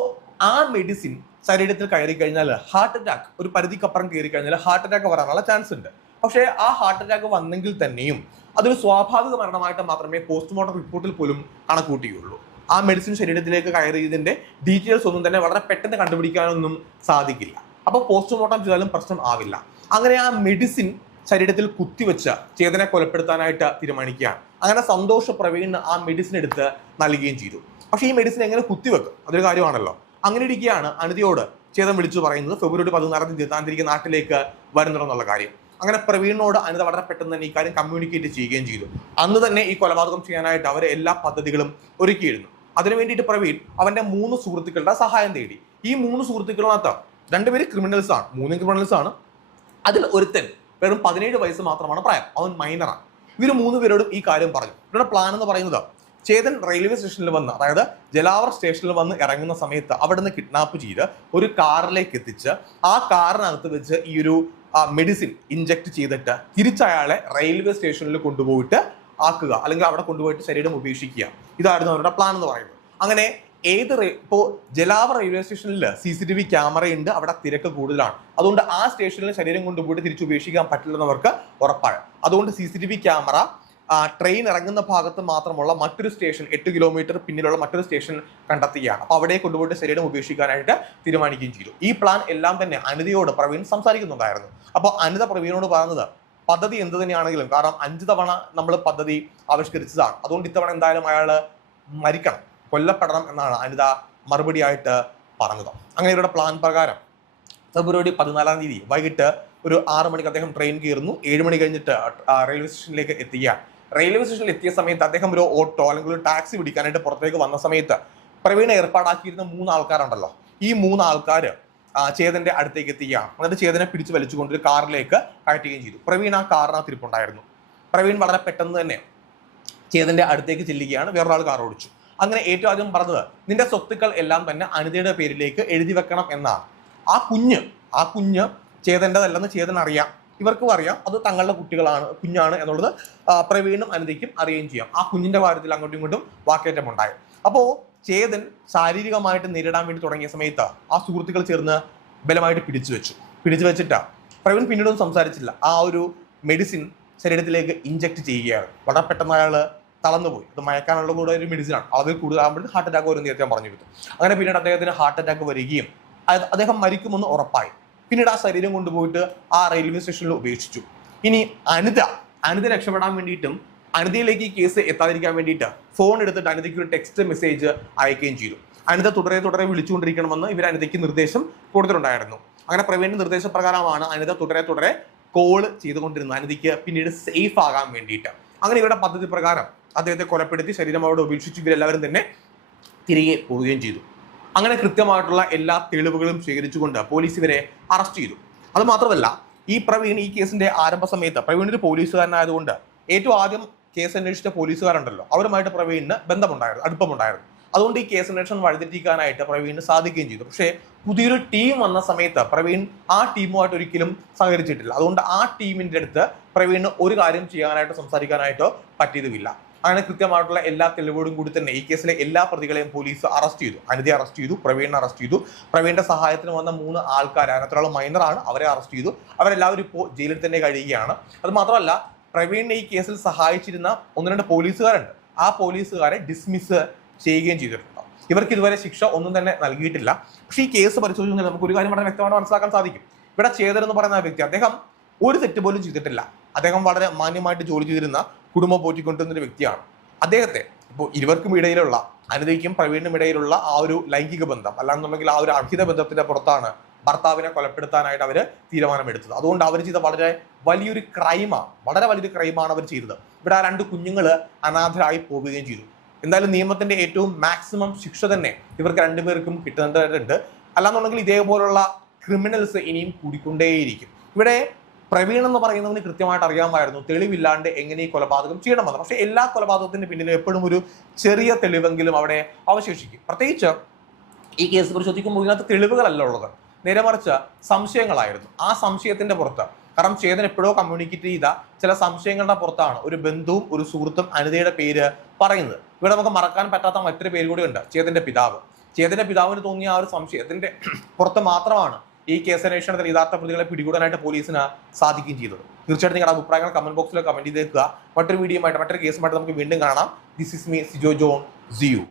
ആ മെഡിസിൻ ശരീരത്തിൽ കയറി കഴിഞ്ഞാൽ ഹാർട്ട് അറ്റാക്ക്, ഒരു പരിധിക്കപ്പുറം കയറി കഴിഞ്ഞാൽ ഹാർട്ട് അറ്റാക്ക് വരാനുള്ള ചാൻസ് ഉണ്ട്. പക്ഷേ ആ ഹാർട്ട് അറ്റാക്ക് വന്നെങ്കിൽ തന്നെയും അതൊരു സ്വാഭാവിക മരണമായിട്ട് മാത്രമേ പോസ്റ്റ്മോർട്ടം റിപ്പോർട്ടിൽ പോലും കണക്കൂട്ടിയുള്ളൂ. ആ മെഡിസിൻ ശരീരത്തിലേക്ക് കയറിയതിന്റെ ഡീറ്റെയിൽസ് ഒന്നും തന്നെ വളരെ പെട്ടെന്ന് കണ്ടുപിടിക്കാനൊന്നും സാധിക്കില്ല. അപ്പോൾ പോസ്റ്റ്മോർട്ടം ചെയ്താലും പ്രശ്നം ആവില്ല. അങ്ങനെ ആ മെഡിസിൻ ശരീരത്തിൽ കുത്തിവെച്ച് ചേതനെ കൊലപ്പെടുത്താനായിട്ട് തീരുമാനിക്കുകയാണ്. അങ്ങനെ സന്തോഷ് പ്രവീൺ ആ മെഡിസിൻ എടുത്ത് നൽകുകയും ചെയ്തു. പക്ഷേ ഈ മെഡിസിൻ എങ്ങനെ കുത്തിവെക്കും, അതൊരു കാര്യമാണല്ലോ. അങ്ങനെ ഇരിക്കുകയാണ് അനിതയോട് ചേതൻ വിളിച്ചു പറയുന്നത് ഫെബ്രുവരി 16 താൻ തിരികെ നാട്ടിലേക്ക് വരുന്നുണ്ടെന്നുള്ള കാര്യം. അങ്ങനെ പ്രവീണിനോട് അനിത വളരെ പെട്ടെന്ന് തന്നെ ഈ കാര്യം കമ്മ്യൂണിക്കേറ്റ് ചെയ്യുകയും ചെയ്തു. അന്ന് തന്നെ ഈ കൊലപാതകം ചെയ്യാനായിട്ട് അവർ എല്ലാ പദ്ധതികളും ഒരുക്കിയിരുന്നു. അതിനു വേണ്ടിയിട്ട് പ്രവീൺ അവന്റെ 3 സുഹൃത്തുക്കളുടെ സഹായം തേടി. ഈ 3 സുഹൃത്തുക്കളിനകത്ത് 2 പേര് ക്രിമിനൽസ് ആണ്, 3 ക്രിമിനൽസ് ആണ്. അതിൽ ഒരുത്തൻ വെറും 17 വയസ്സ് മാത്രമാണ് പ്രായം, അവൻ മൈനറാണ്. ഇവർ 3 പേരോടും ഈ കാര്യം പറഞ്ഞു. ഇവരുടെ പ്ലാൻ എന്ന് പറയുന്നത് ചേതൻ റെയിൽവേ സ്റ്റേഷനിൽ വന്ന്, അതായത് ജലാവർ സ്റ്റേഷനിൽ വന്ന് ഇറങ്ങുന്ന സമയത്ത് അവിടുന്ന് കിഡ്നാപ്പ് ചെയ്ത് ഒരു കാറിലേക്ക് എത്തിച്ച് ആ കാറിനകത്ത് വെച്ച് ഈ ഒരു മെഡിസിൻ ഇഞ്ചക്ട് ചെയ്തിട്ട് തിരിച്ചയാളെ റെയിൽവേ സ്റ്റേഷനിൽ കൊണ്ടുപോയിട്ട് ആക്കുക, അല്ലെങ്കിൽ അവിടെ കൊണ്ടുപോയിട്ട് ശരീരം ഉപേക്ഷിക്കുക. ഇതായിരുന്നു അവരുടെ പ്ലാൻ എന്ന് പറയുന്നത്. അങ്ങനെ ഇപ്പോൾ ജലാവർ റെയിൽവേ സ്റ്റേഷനിൽ CCTV ക്യാമറയുണ്ട്, അവിടെ തിരക്ക് കൂടുതലാണ്. അതുകൊണ്ട് ആ സ്റ്റേഷനിൽ ശരീരം കൊണ്ടുപോയിട്ട് തിരിച്ചു ഉപേക്ഷിക്കാൻ പറ്റില്ലെന്നവർക്ക് ഉറപ്പാണ്. അതുകൊണ്ട് CCTV ക്യാമറ ട്രെയിൻ ഇറങ്ങുന്ന ഭാഗത്ത് മാത്രമുള്ള മറ്റൊരു സ്റ്റേഷൻ 8 കിലോമീറ്റർ പിന്നിലുള്ള മറ്റൊരു സ്റ്റേഷൻ കണ്ടെത്തുകയാണ്. അപ്പോൾ അവിടെ കൊണ്ടുപോയിട്ട് ശരീരം ഉപേക്ഷിക്കാനായിട്ട് തീരുമാനിക്കുകയും ചെയ്തു. ഈ പ്ലാൻ എല്ലാം തന്നെ അനിതയോട് പ്രവീൺ സംസാരിക്കുന്നുണ്ടായിരുന്നു. അപ്പോൾ അനിത പ്രവീണോട് പറഞ്ഞത് പദ്ധതി എന്ത് തന്നെയാണെങ്കിലും, കാരണം 5 തവണ നമ്മൾ പദ്ധതി ആവിഷ്കരിച്ചതാണ്, അതുകൊണ്ട് ഇത്തവണ എന്തായാലും അയാൾ മരിക്കണം, കൊല്ലപ്പെടണം എന്നാണ് അനിത മറുപടിയായിട്ട് പറഞ്ഞത്. അങ്ങനെ ഇവരുടെ പ്ലാൻ പ്രകാരം ഫെബ്രുവരി 14 വൈകിട്ട് ഒരു 6 മണിക്ക് അദ്ദേഹം ട്രെയിൻ കയറുന്നു. 7 മണി കഴിഞ്ഞിട്ട് റെയിൽവേ സ്റ്റേഷനിലേക്ക് എത്തുകയാണ്. റെയിൽവേ സ്റ്റേഷനിൽ എത്തിയ സമയത്ത് അദ്ദേഹം ഒരു ഓട്ടോ അല്ലെങ്കിൽ ഒരു ടാക്സി പിടിക്കാനായിട്ട് പുറത്തേക്ക് വന്ന സമയത്ത് പ്രവീൺ ഏർപ്പാടാക്കിയിരുന്ന 3 ആൾക്കാരുണ്ടല്ലോ, ഈ 3 ആൾക്കാർ ചേതന്റെ അടുത്തേക്ക് എത്തുകയാണ്. എന്നിട്ട് ചേതനെ പിടിച്ച് വലിച്ചുകൊണ്ട് ഒരു കാറിലേക്ക് കയറ്റുകയും ചെയ്തു. പ്രവീൺ ആ കാറിനകത്ത് ഇരിപ്പുണ്ടായിരുന്നു. പ്രവീൺ വളരെ പെട്ടെന്ന് തന്നെ ചേതന്റെ അടുത്തേക്ക് ചെല്ലുകയാണ്. വേറൊരാൾ കാർ ഓടിച്ചു. അങ്ങനെ ഏറ്റവും ആദ്യം പറഞ്ഞത് നിന്റെ സ്വത്തുക്കൾ എല്ലാം തന്നെ അനിതയുടെ പേരിലേക്ക് എഴുതി വെക്കണം എന്നാണ്. ആ കുഞ്ഞ് ചേതൻ്റെതല്ലെന്ന് ചേതൻ അറിയാം, ഇവർക്കും അറിയാം, അത് തങ്ങളുടെ കുഞ്ഞാണ് എന്നുള്ളത് പ്രവീണും അനിതയ്ക്കും അറിയുകയും ചെയ്യാം. ആ കുഞ്ഞിന്റെ കാര്യത്തിൽ അങ്ങോട്ടും ഇങ്ങോട്ടും വാക്കേറ്റം ഉണ്ടായി. അപ്പോൾ ചേതൻ ശാരീരികമായിട്ട് നേരിടാൻ വേണ്ടി തുടങ്ങിയ സമയത്ത് ആ സുഹൃത്തുക്കൾ ചേർന്ന് ബലമായിട്ട് പിടിച്ചു വെച്ചിട്ട് പ്രവീൺ പിന്നീടൊന്നും സംസാരിച്ചില്ല. ആ ഒരു മെഡിസിൻ ശരീരത്തിലേക്ക് ഇഞ്ചക്ട് ചെയ്യുകയാണ്. വളരെ പെട്ടെന്ന് അയാൾ തളർന്നുപോയി. അത് മയക്കാനുള്ള കൂടെ ഒരു മെഡിസിനാണ്, അളവിൽ കൂടുതലാകുമ്പോഴത്തേക്ക് ഹാർട്ട് അറ്റാക്ക് വരും നേരത്തെ പറഞ്ഞു കൊടുത്തു. അങ്ങനെ പിന്നീട് അദ്ദേഹത്തിന് ഹാർട്ട് അറ്റാക്ക് വരികയും അദ്ദേഹം മരിക്കുമെന്ന് ഉറപ്പായി. പിന്നീട് ആ ശരീരം കൊണ്ടുപോയിട്ട് ആ റെയിൽവേ സ്റ്റേഷനിൽ ഉപേക്ഷിച്ചു. ഇനി അനിത രക്ഷപ്പെടാൻ വേണ്ടിയിട്ടും അനിതയിലേക്ക് ഈ കേസ് എത്താതിരിക്കാൻ വേണ്ടിയിട്ട് ഫോൺ എടുത്തിട്ട് അനിതയ്ക്ക് ഒരു ടെക്സ്റ്റ് മെസ്സേജ് അയക്കുകയും ചെയ്തു. അനിത തുടരെ വിളിച്ചുകൊണ്ടിരിക്കണമെന്ന് ഇവർ അനിതയ്ക്ക് നിർദ്ദേശം കൊടുത്തിട്ടുണ്ടായിരുന്നു. അങ്ങനെ പ്രവീണിന്റെ നിർദ്ദേശപ്രകാരമാണ് അനിത തുടരെ കോൾ ചെയ്തുകൊണ്ടിരുന്നത്, അനിതയ്ക്ക് പിന്നീട് സേഫ് ആകാൻ വേണ്ടിയിട്ട്. അങ്ങനെ ഇവരുടെ പദ്ധതി പ്രകാരം അദ്ദേഹത്തെ കൊലപ്പെടുത്തി ശരീരം അവിടെ ഉപേക്ഷിച്ച് ഇവരെല്ലാവരും തന്നെ തിരികെ പോവുകയും ചെയ്തു. അങ്ങനെ കൃത്യമായിട്ടുള്ള എല്ലാ തെളിവുകളും ശേഖരിച്ചുകൊണ്ട് പോലീസ് ഇവരെ അറസ്റ്റ് ചെയ്തു. അത് മാത്രമല്ല, ഈ പ്രവീൺ ഈ കേസിന്റെ ആരംഭ സമയത്ത് പ്രവീൺ ഒരു പോലീസുകാരനായതുകൊണ്ട് ഏറ്റവും ആദ്യം കേസ് അന്വേഷിച്ച പോലീസുകാരുണ്ടല്ലോ അവരുമായിട്ട് പ്രവീണിന് അടുപ്പമുണ്ടായിരുന്നു. അതുകൊണ്ട് ഈ കേസ് അന്വേഷണം വഴിതെറ്റിക്കാനായിട്ട് പ്രവീണിന് സാധിക്കുകയും ചെയ്തു. പക്ഷേ പുതിയൊരു ടീം വന്ന സമയത്ത് പ്രവീൺ ആ ടീമുമായിട്ട് ഒരിക്കലും സഹകരിച്ചിട്ടില്ല. അതുകൊണ്ട് ആ ടീമിന്റെ അടുത്ത് പ്രവീണിന് ഒരു കാര്യം ചെയ്യാനായിട്ടോ സംസാരിക്കാനായിട്ടോ പറ്റിയതുമില്ല. അങ്ങനെ കൃത്യമായിട്ടുള്ള എല്ലാ തെളിവോടും കൂടി തന്നെ ഈ കേസിലെ എല്ലാ പ്രതികളെയും പോലീസ് അറസ്റ്റ് ചെയ്തു. അനിതയെ അറസ്റ്റ് ചെയ്തു, പ്രവീണിനെ അറസ്റ്റ് ചെയ്തു. പ്രവീണിന്റെ സഹായത്തിന് വന്ന 3 ആൾക്കാർ, അതിനകത്തുള്ള മൈനറാണ്, അവരെ അറസ്റ്റ് ചെയ്തു. അവരെല്ലാവരും ഇപ്പോൾ ജയിലിൽ തന്നെ കഴിയുകയാണ്. അത് മാത്രമല്ല, പ്രവീണിനെ ഈ കേസിൽ സഹായിച്ചിരുന്ന 1-2 പോലീസുകാരുണ്ട്. ആ പോലീസുകാരെ ഡിസ്മിസ് ചെയ്യുകയും ചെയ്തിട്ടുണ്ട്. ഇവർക്ക് ഇതുവരെ ശിക്ഷ ഒന്നും തന്നെ നൽകിയിട്ടില്ല. പക്ഷേ ഈ കേസ് പരിശോധിച്ചാൽ നമുക്ക് ഒരു കാര്യം വളരെ വ്യക്തമായി മനസ്സിലാക്കാൻ സാധിക്കും. ഇവിടെ ചേതൻ എന്ന് പറയുന്ന വ്യക്തി, അദ്ദേഹം ഒരു തെറ്റ് പോലും ചെയ്തിട്ടില്ല. അദ്ദേഹം വളരെ മാന്യമായിട്ട് ജോലി ചെയ്തിരുന്ന, കുടുംബം പോറ്റിക്കൊണ്ടിരുന്ന ഒരു വ്യക്തിയാണ്. അദ്ദേഹത്തെ ഇപ്പോൾ ഇരുവർക്കും ഇടയിലുള്ള, അനിതയ്ക്കും പ്രവീണിനും ഇടയിലുള്ള ആ ഒരു ലൈംഗിക ബന്ധം, അല്ലാന്നുണ്ടെങ്കിൽ ആ ഒരു അർഹിത ബന്ധത്തിന്റെ പുറത്താണ് ഭർത്താവിനെ കൊലപ്പെടുത്താനായിട്ട് അവർ തീരുമാനമെടുത്തത്. അതുകൊണ്ട് അവർ ചെയ്ത വളരെ വലിയൊരു ക്രൈമാണ് അവർ ചെയ്തത്. ഇവിടെ ആ 2 കുഞ്ഞുങ്ങൾ അനാഥരായി പോവുകയും ചെയ്തു. എന്തായാലും നിയമത്തിന്റെ ഏറ്റവും മാക്സിമം ശിക്ഷ തന്നെ ഇവർക്ക് 2 പേർക്കും കിട്ടേണ്ടതുണ്ട്. അല്ലാന്നുണ്ടെങ്കിൽ ഇതേപോലുള്ള ക്രിമിനൽസ് ഇനിയും കൂടിക്കൊണ്ടേയിരിക്കും. ഇവിടെ പ്രവീൺ എന്ന് പറയുന്നവന് കൃത്യമായിട്ട് അറിയാമായിരുന്നു തെളിവില്ലാണ്ട് എങ്ങനെ ഈ കൊലപാതകം ചെയ്യണമെന്ന്. പക്ഷേ എല്ലാ കൊലപാതകത്തിന്റെ പിന്നിലും എപ്പോഴും ഒരു ചെറിയ തെളിവെങ്കിലും അവിടെ അവശേഷിക്കും. പ്രത്യേകിച്ച് ഈ കേസ് പരിശോധിക്കുമ്പോൾ ഇതിനകത്ത് തെളിവുകളല്ല ഉള്ളത്, നേരെ മറിച്ച് സംശയങ്ങളായിരുന്നു. ആ സംശയത്തിന്റെ പുറത്ത്, കാരണം ചേതൻ എപ്പോഴോ കമ്മ്യൂണിക്കേറ്റ് ചെയ്ത ചില സംശയങ്ങളുടെ പുറത്താണ് ഒരു ബന്ധുവും ഒരു സുഹൃത്തും അനിതയുടെ പേര് പറയുന്നത്. ഇവിടെ നമുക്ക് മറക്കാൻ പറ്റാത്ത മറ്റൊരു പേര് കൂടി ഉണ്ട്, ചേതന്റെ പിതാവിന് തോന്നിയ ആ ഒരു സംശയത്തിന്റെ പുറത്ത് മാത്രമാണ് ഈ കേസ് അന്വേഷണത്തിൽ യഥാർത്ഥ പ്രതികളെ പിടികൂടാനായിട്ട് പോലീസിന് സാധിക്കുകയും ചെയ്തത്. തീർച്ചയായിട്ടും നിങ്ങളുടെ അഭിപ്രായങ്ങൾ കമന്റ് ബോക്സിൽ കമന്റ് ചെയ്തേക്കുക. മറ്റൊരു വീഡിയോയുമായിട്ട്, മറ്റൊരു കേസുമായിട്ട് നമുക്ക് വീണ്ടും കാണാം. This is me, Sijo John, see you.